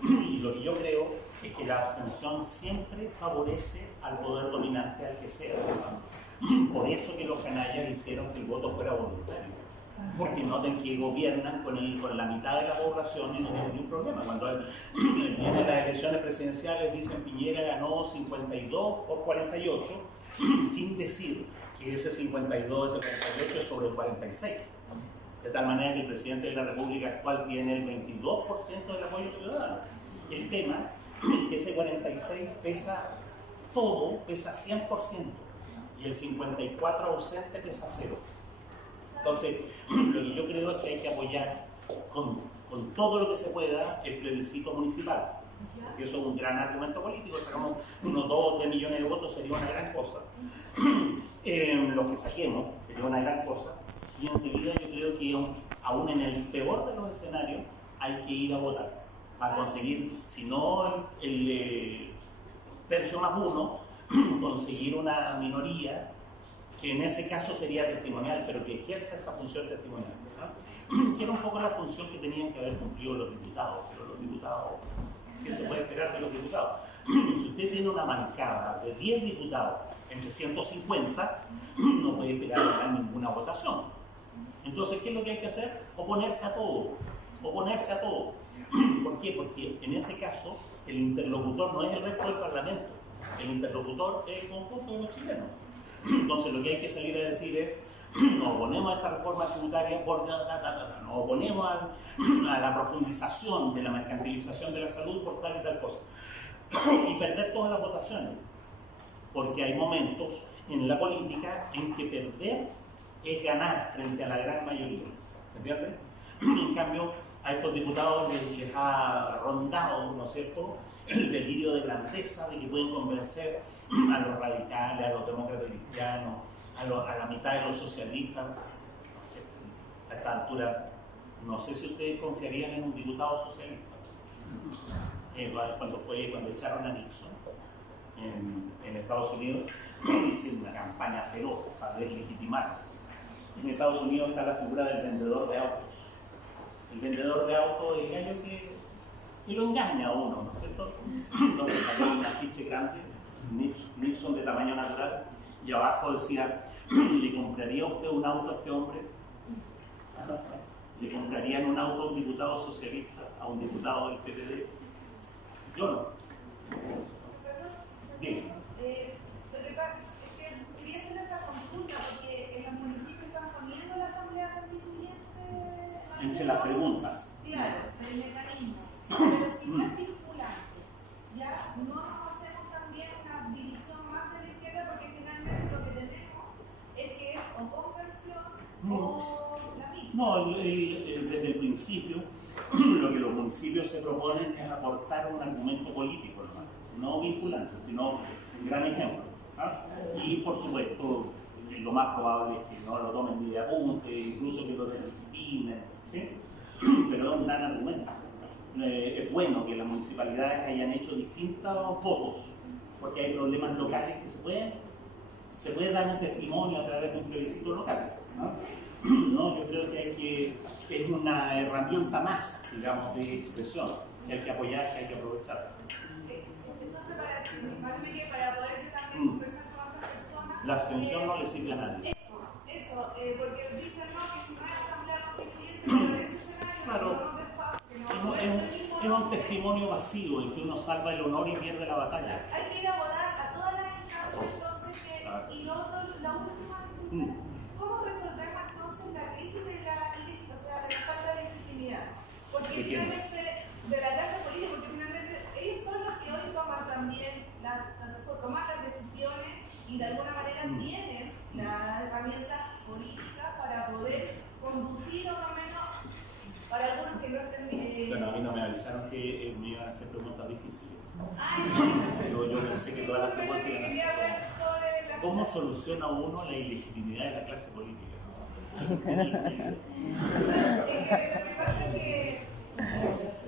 Y lo que yo creo es que la abstención siempre favorece al poder dominante, al que sea. Por eso que los canallas hicieron que el voto fuera voluntario. Porque noten que gobiernan con la mitad de la población y no tienen ningún problema. Cuando vienen las elecciones presidenciales, dicen Piñera ganó 52 por 48, sin decir que ese 52, ese 48 es sobre el 46. De tal manera que el presidente de la República actual tiene el 22% del apoyo ciudadano. El tema es que ese 46 pesa todo, pesa 100%, y el 54 ausente pesa 0. Entonces, lo que yo creo es que hay que apoyar con todo lo que se pueda el plebiscito municipal, porque eso es un gran argumento político. Sacamos unos 2 o 3 millones de votos, sería una gran cosa. Los que saquemos sería una gran cosa, y enseguida yo creo que aún en el peor de los escenarios hay que ir a votar para conseguir, si no el tercio más uno, conseguir una minoría que en ese caso sería testimonial, pero que ejerce esa función testimonial, ¿no? Que era un poco la función que tenían que haber cumplido los diputados, pero los diputados, ¿qué se puede esperar de los diputados? Si usted tiene una bancada de 10 diputados entre 150, no puede esperar a ganar ninguna votación. Entonces, ¿qué es lo que hay que hacer? Oponerse a todo, oponerse a todo. ¿Por qué? Porque en ese caso el interlocutor no es el resto del Parlamento, el interlocutor es el conjunto de los chilenos. Entonces lo que hay que salir a decir es: nos oponemos a esta reforma tributaria por nos oponemos a la profundización de la mercantilización de la salud por tal y tal cosa, y perder todas las votaciones, porque hay momentos en la política en que perder es ganar frente a la gran mayoría, ¿se entiende? En cambio, a estos diputados les ha rondado, ¿no es cierto?, el delirio de grandeza de que pueden convencer a los radicales, a los demócratas cristianos, a la mitad de los socialistas. No sé, a esta altura, no sé si ustedes confiarían en un diputado socialista. Cuando echaron a Nixon en Estados Unidos, hicieron una campaña feroz para deslegitimar. En Estados Unidos está la figura del vendedor de autos. El vendedor de autos es el gallo que lo engaña a uno, ¿no es cierto? Entonces salió un afiche grande, Nixon de tamaño natural, y abajo decía: ¿le compraría usted un auto a este hombre? ¿Le comprarían un auto a un diputado socialista, a un diputado del PPD? Yo no. Dime. Lo que pasa es que quería hacer esa consulta porque en los municipios están poniendo la asamblea constituyente. Entre las preguntas. Claro, el mecanismo. Pero si no es vinculante, ya no hacemos también una división más de la izquierda, porque finalmente lo que tenemos es que es o conversión o la misma. No, desde el principio, lo que los municipios se proponen es aportar un argumento político, no vinculante, sino gran ejemplo. Y por supuesto, lo más probable es que no lo tomen ni de apunte, incluso que lo deslegitimen, ¿sí? Pero es un gran argumento. Es bueno que las municipalidades hayan hecho distintos votos, porque hay problemas locales que se puede dar un testimonio a través de un plebiscito local. ¿No? Yo creo que es una herramienta más, digamos, de expresión que hay que apoyar, que hay que aprovechar. Entonces, para poder también conversar con otras personas, la abstención no le sirve a nadie. Eso, porque dicen no, que si no hay asamblea constituyente, pero en ese escenario, claro. Es un testimonio vacío en que uno salva el honor y pierde la batalla. Hay que ir a votar a todas las instancias, entonces, y lo otro, la última, ¿cómo resolvemos entonces la crisis de la falta de legitimidad? Porque finalmente, de la clase política, porque finalmente ellos son los que hoy toman también, toman las decisiones y de alguna manera tienen las herramientas políticas para poder conducir o no menos para algunos que no estén... Bueno, a mí no me avisaron que me iban a hacer preguntas difíciles. Yo pensé que todas las preguntas iban a ser... ¿Cómo soluciona uno la ilegitimidad de la clase política?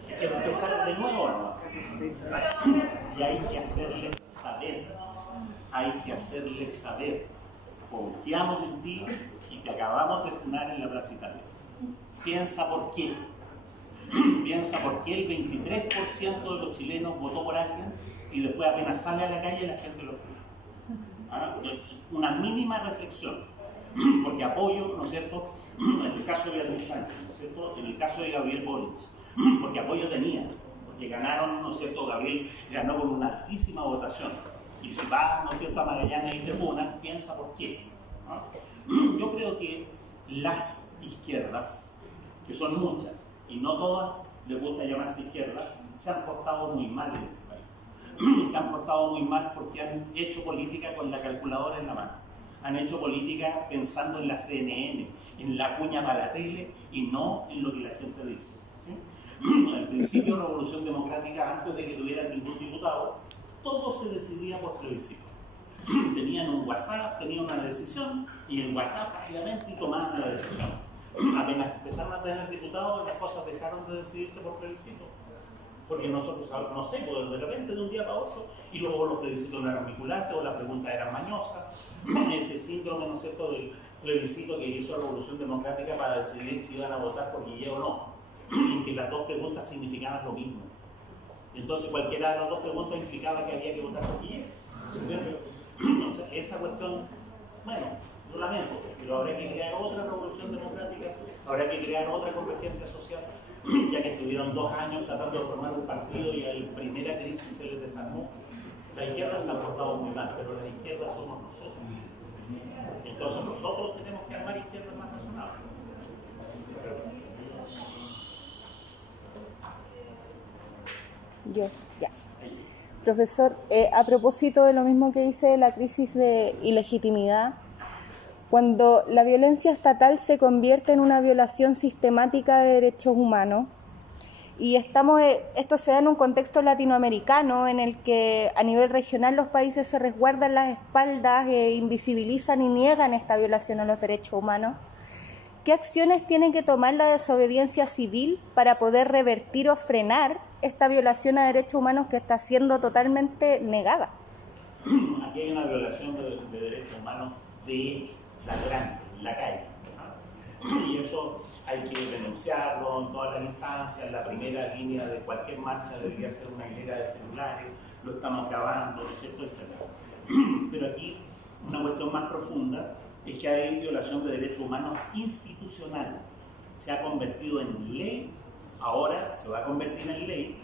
Hay que empezar de nuevo, ¿no? Y hay que hacerles saber, confiamos en ti y te acabamos de funar en la Plaza Italia. Piensa por qué el 23% de los chilenos votó por alguien y después apenas sale a la calle la gente lo funa. Una mínima reflexión, porque apoyo, ¿no es cierto?, en el caso de Beatriz Sánchez, ¿no es cierto?, en el caso de Gabriel Boric, porque apoyo tenía, porque ganaron, ¿no es cierto?, Gabriel ganó con una altísima votación, y si vas, ¿no es cierto?, a Magallanes y te funan, piensa por qué. Yo creo que las izquierdas, que son muchas, y no todas les gusta llamarse izquierdas, se han portado muy mal en este país. Se han portado muy mal porque han hecho política con la calculadora en la mano. Han hecho política pensando en la CNN, en la cuña para la tele y no en lo que la gente dice, ¿sí? Al principio de la Revolución Democrática, antes de que tuvieran ningún diputado, todo se decidía por plebiscito. Tenían un WhatsApp, tenían una decisión y en WhatsApp rápidamente y tomaban la decisión. Apenas empezaron a tener diputados, las cosas dejaron de decidirse por plebiscito. Porque nosotros, no sé, pues de repente de un día para otro, y luego los plebiscitos no eran vinculantes o las preguntas eran mañosas. Ese síndrome, ¿no es cierto?, del plebiscito que hizo la Revolución Democrática para decidir si iban a votar por Guille o no. Y que las dos preguntas significaban lo mismo. Entonces cualquiera de las dos preguntas implicaba que había que votar por Guille. O sea, esa cuestión, bueno, lo lamento, pero habrá que crear otra revolución democrática, habrá que crear otra convergencia social, ya que estuvieron 2 años tratando de formar un partido y a la primera crisis se les desarmó. Las izquierdas se han portado muy mal, pero las izquierdas somos nosotros. Entonces nosotros tenemos que armar izquierdas más razonables. Ya. Profesor, a propósito de lo mismo que dice la crisis de ilegitimidad, cuando la violencia estatal se convierte en una violación sistemática de derechos humanos, y esto se da en un contexto latinoamericano en el que a nivel regional los países se resguardan las espaldas, invisibilizan y niegan esta violación a los derechos humanos, ¿qué acciones tiene que tomar la desobediencia civil para poder revertir o frenar esta violación a derechos humanos que está siendo totalmente negada? Aquí hay una violación de derechos humanos de hecho, flagrante, en la calle. Y eso hay que denunciarlo en todas las instancias. La primera línea de cualquier marcha debería ser una hilera de celulares, lo estamos grabando, ¿no es cierto?, etcétera. Pero aquí una cuestión más profunda es que hay violación de derechos humanos institucionales. Se ha convertido en ley, ahora se va a convertir en ley,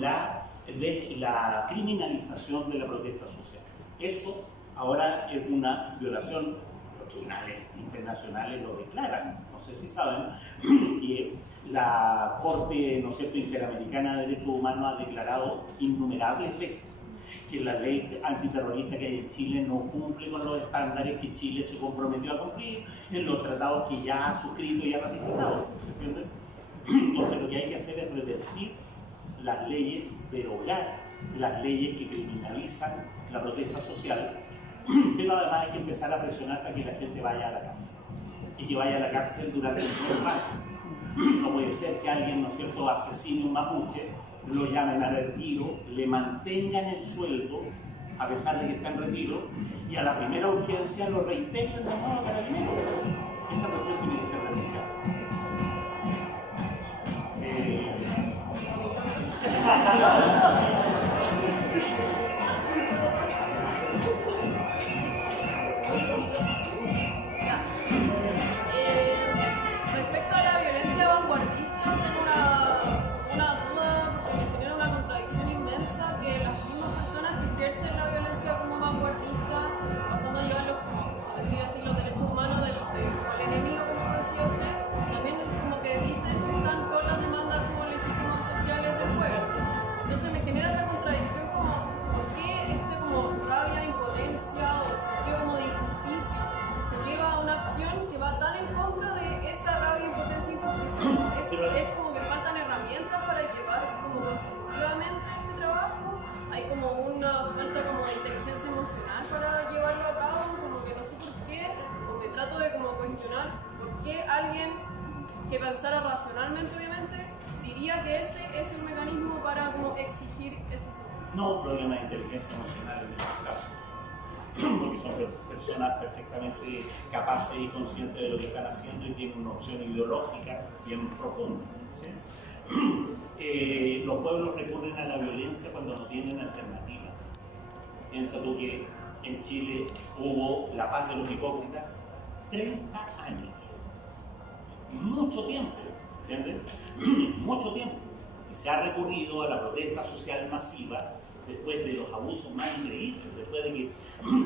la criminalización de la protesta social. Eso ahora es una violación, los tribunales internacionales lo declaran. No sé si saben que la Corte, ¿no es cierto?, Interamericana de Derechos Humanos ha declarado innumerables veces que la ley antiterrorista que hay en Chile no cumple con los estándares que Chile se comprometió a cumplir en los tratados que ya ha suscrito y ha ratificado. ¿Se entiende? Entonces lo que hay que hacer es revertir las leyes, derogar las leyes que criminalizan la protesta social, pero además hay que empezar a presionar para que la gente vaya a la cárcel, y que vaya a la cárcel durante un buen rato. No puede ser que alguien, ¿no es cierto?, asesine un mapuche, lo llamen a retiro, le mantengan el sueldo, a pesar de que está en retiro, y a la primera urgencia lo reintegran de nuevo a Carabineros. Esa cuestión tiene que ser renunciada. Respecto a la violencia vanguardista, tengo una duda, porque me genera una contradicción inmensa que las mismas personas que ejercen la violencia como vanguardista, pasando a llevarlo, como decía así, los derechos humanos del enemigo, como decía usted, también como que dicen que están con las demandas como legítimas sociales del pueblo. Entonces me genera esa contradicción como, ¿por qué como rabia, impotencia o sentido como de injusticia se lleva a una acción que va tan en contra de esa rabia, impotencia e injusticia? Es como que faltan herramientas para llevar como constructivamente este trabajo. Hay como una falta como de inteligencia emocional para llevarlo a cabo, como que no sé por qué, o me trato de como cuestionar por qué alguien que pensara racionalmente, obviamente, diría que ese es el mecanismo para como exigir ese. No un problema de inteligencia emocional en este caso, porque son personas perfectamente capaces y conscientes de lo que están haciendo y tienen una opción ideológica bien profunda, ¿sí? Los pueblos recurren a la violencia cuando no tienen alternativa. Piensa tú que en Chile hubo la paz de los hipócritas 30 años. Mucho tiempo, ¿entiendes? Mucho tiempo. Y se ha recurrido a la protesta social masiva después de los abusos más increíbles, después de que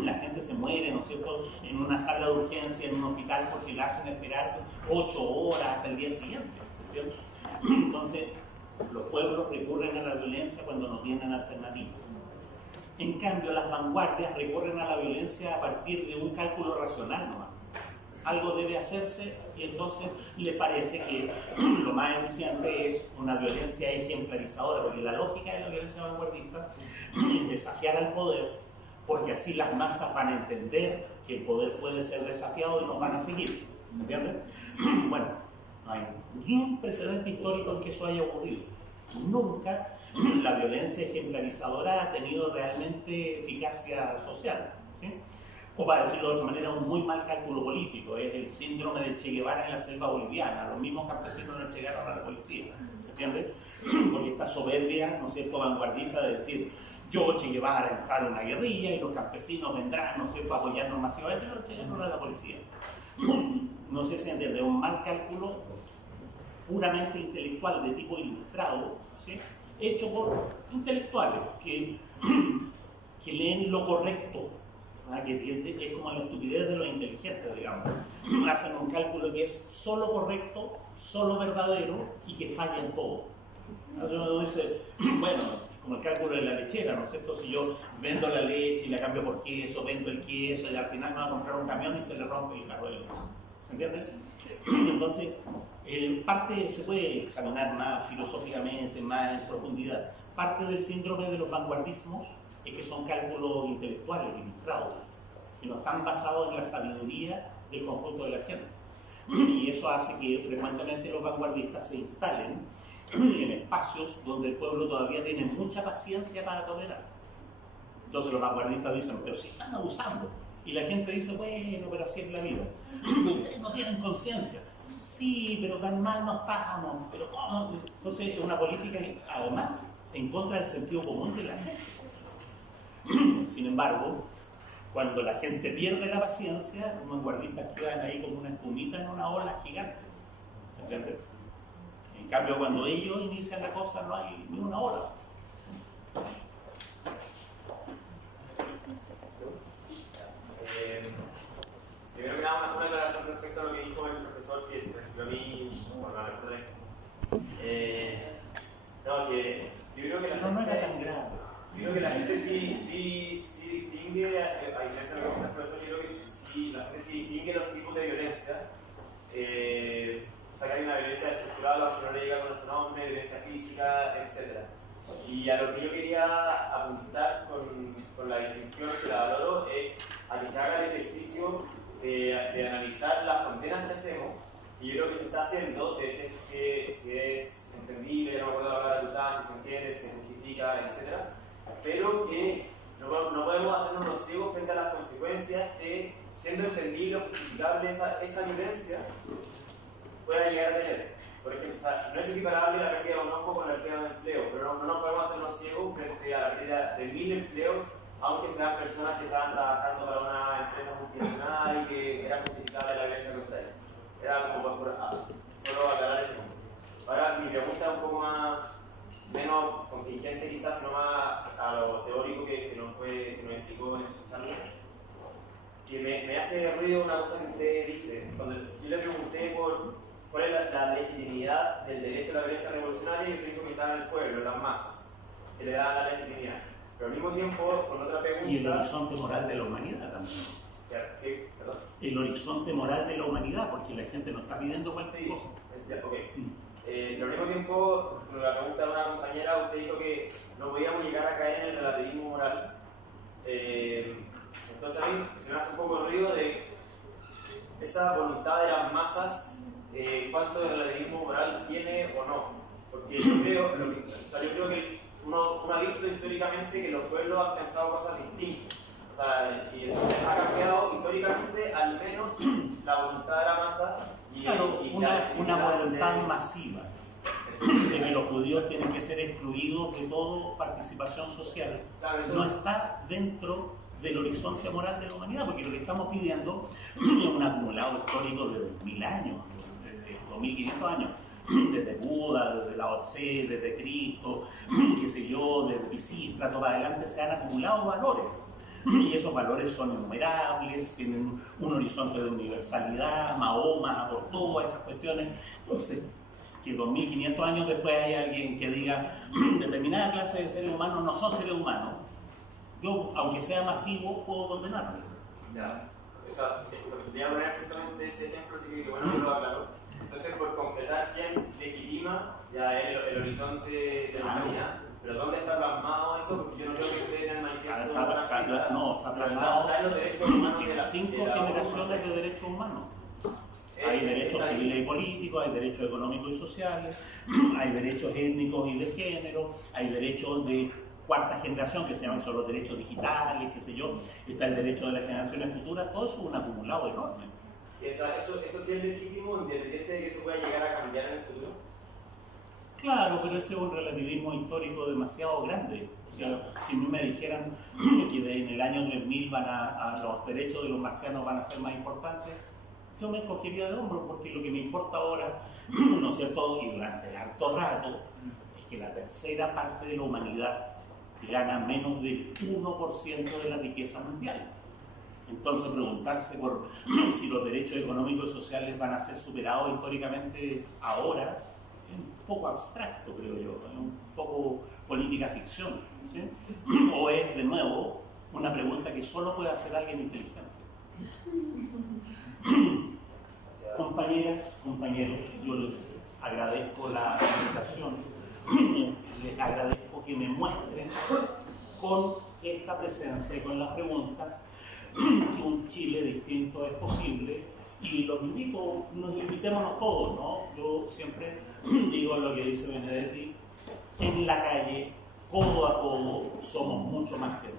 la gente se muere, ¿no es cierto?, en una sala de urgencia, en un hospital, porque la hacen esperar 8 horas hasta el día siguiente, ¿entiendes? Entonces, los pueblos recurren a la violencia cuando no tienen alternativa. En cambio, las vanguardias recurren a la violencia a partir de un cálculo racional nomás. Algo debe hacerse y entonces le parece que lo más eficiente es una violencia ejemplarizadora, porque la lógica de la violencia vanguardista es desafiar al poder, porque así las masas van a entender que el poder puede ser desafiado y nos van a seguir. ¿Se entiende? Bueno, no hay ningún precedente histórico en que eso haya ocurrido. Nunca la violencia ejemplarizadora ha tenido realmente eficacia social, ¿sí? O para decirlo de otra manera, un muy mal cálculo político. Es el síndrome del Che Guevara en la selva boliviana. Los mismos campesinos no entregaron a la policía. ¿Se entiende? Porque esta soberbia, ¿no es cierto?, vanguardista de decir, yo, Che Guevara, instalo una guerrilla y los campesinos vendrán, ¿no es cierto?, a apoyarnos masivamente, y lo entregaron a la policía. No sé si entiende, un mal cálculo puramente intelectual de tipo ilustrado, ¿sí?, hecho por intelectuales que leen lo correcto, que es como la estupidez de los inteligentes, digamos. Hacen un cálculo que es solo correcto, solo verdadero y que falla en todo. Uno dice, bueno, como el cálculo de la lechera, ¿no es cierto? Si yo vendo la leche y la cambio por queso, vendo el queso y al final me va a comprar un camión y se le rompe el carro de leche. ¿Se entiende? Entonces, parte se puede examinar más filosóficamente, más en profundidad. Parte del síndrome de los vanguardismos es que son cálculos intelectuales, ilustrados, que no están basados en la sabiduría del conjunto de la gente. Y eso hace que frecuentemente los vanguardistas se instalen en espacios donde el pueblo todavía tiene mucha paciencia para tolerar. Entonces los vanguardistas dicen, pero si están abusando. Y la gente dice, bueno, pero así es la vida. Ustedes no tienen conciencia. Sí, pero tan mal nos pagamos. Pero ¿cómo? Entonces es una política que, además, en contra del sentido común de la gente. Sin embargo, cuando la gente pierde la paciencia, los vanguardistas quedan ahí como una espumita en una ola gigante. ¿Se entiende? En cambio, cuando ellos inician la cosa, no hay ni una ola. Primero que nada, una aclaración respecto a lo que dijo el profesor, que se refirió a mí por la lectura. No, que yo creo que la gente... No era tan grave. Yo creo que la gente sí distingue, a diferencia de lo que dice el profesor, yo creo que sí, la gente sí distingue los tipos de violencia. O sea, que hay una violencia estructural, o si no le llega con ese nombre, violencia física, etc. Y a lo que yo quería apuntar con la definición que la valoro es a que se haga el ejercicio de analizar las condenas que hacemos, y yo creo que se está haciendo, de si es entendible, no me acuerdo la palabra que usaban, si se entiende, si se justifica, etc. Pero que no podemos hacernos los ciegos frente a las consecuencias de, siendo entendible o justificable esa violencia, pueda llegar a tener. Por ejemplo, o sea, no es equiparable la pérdida de un ojo con la pérdida de empleo, pero no nos podemos hacernos ciegos frente a la pérdida de 1000 empleos, aunque sean personas que estaban trabajando para una empresa multinacional y que era justificable la violencia contra ellos. Era como solo aclarar ese punto. Ahora, mi pregunta es un poco menos contingente quizás, sino más a lo teórico que nos explicó en su charla. Que me hace ruido una cosa que usted dice. Cuando yo le pregunté cuál es la legitimidad del derecho a la violencia revolucionaria, y usted dijo que estaba en el pueblo, en las masas, que le daban la legitimidad. Pero al mismo tiempo, con otra pregunta... Y el horizonte moral de la humanidad también. ¿Perdón? El horizonte moral de la humanidad, porque la gente no está pidiendo cualquier cosa. Okay. Pero al mismo tiempo, con la pregunta de una compañera, usted dijo que no podíamos llegar a caer en el relativismo moral. Entonces a mí se me hace un poco ruido de esa voluntad de las masas, cuánto de relativismo moral tiene o no. Porque yo creo, que uno ha visto históricamente que los pueblos han pensado cosas distintas. O sea, y entonces ha cambiado históricamente al menos la voluntad de la masa y, claro, una voluntad masiva de que los judíos tienen que ser excluidos de toda participación social. Claro, no está dentro del horizonte moral de la humanidad, porque lo que estamos pidiendo es un acumulado histórico de 2000 años, de 2500 años. Desde Buda, desde Lao Tse, desde Cristo, qué sé yo, desde Pisístrato para adelante se han acumulado valores. Y esos valores son innumerables, tienen un horizonte de universalidad, Mahoma, por todas esas cuestiones. Entonces, que 2500 años después haya alguien que diga determinada clase de seres humanos no son seres humanos, yo, aunque sea masivo, puedo condenarlo. Ya, voy a poner justamente ese ejemplo, así que bueno que lo aclaró. Entonces, por completar, ¿quién legitima ya el horizonte de la humanidad? ¿Pero dónde está plasmado eso? Porque yo no creo que esté en el manifiesto de la está plasmado en los derechos humanos en 5 generaciones de derechos humanos. Hay derechos civiles y políticos, hay derechos económicos y sociales, hay derechos étnicos y de género, hay derechos de cuarta generación que se llaman solo derechos digitales, qué sé yo, está el derecho de las generaciones futuras, todo eso es un acumulado enorme. ¿Eso sí es legítimo, independiente de que se pueda llegar a cambiar en el futuro? Claro, pero ese es un relativismo histórico demasiado grande. O sea, si a mí me dijeran que en el año 3000 los derechos de los marcianos van a ser más importantes, yo me encogería de hombros, porque lo que me importa ahora, ¿no es cierto?, y durante harto rato, es que la tercera parte de la humanidad gana menos del 1% de la riqueza mundial. Entonces preguntarse por si los derechos económicos y sociales van a ser superados históricamente ahora es un poco abstracto, creo yo, es un poco política ficción, ¿sí? O es de nuevo una pregunta que solo puede hacer alguien inteligente. Compañeras, compañeros, yo les agradezco la invitación, les agradezco que me muestren con esta presencia y con las preguntas que un Chile distinto es posible, y los invito, nos invitémonos todos, ¿no? Yo siempre digo lo que dice Benedetti, en la calle, codo a codo, somos mucho más que dos.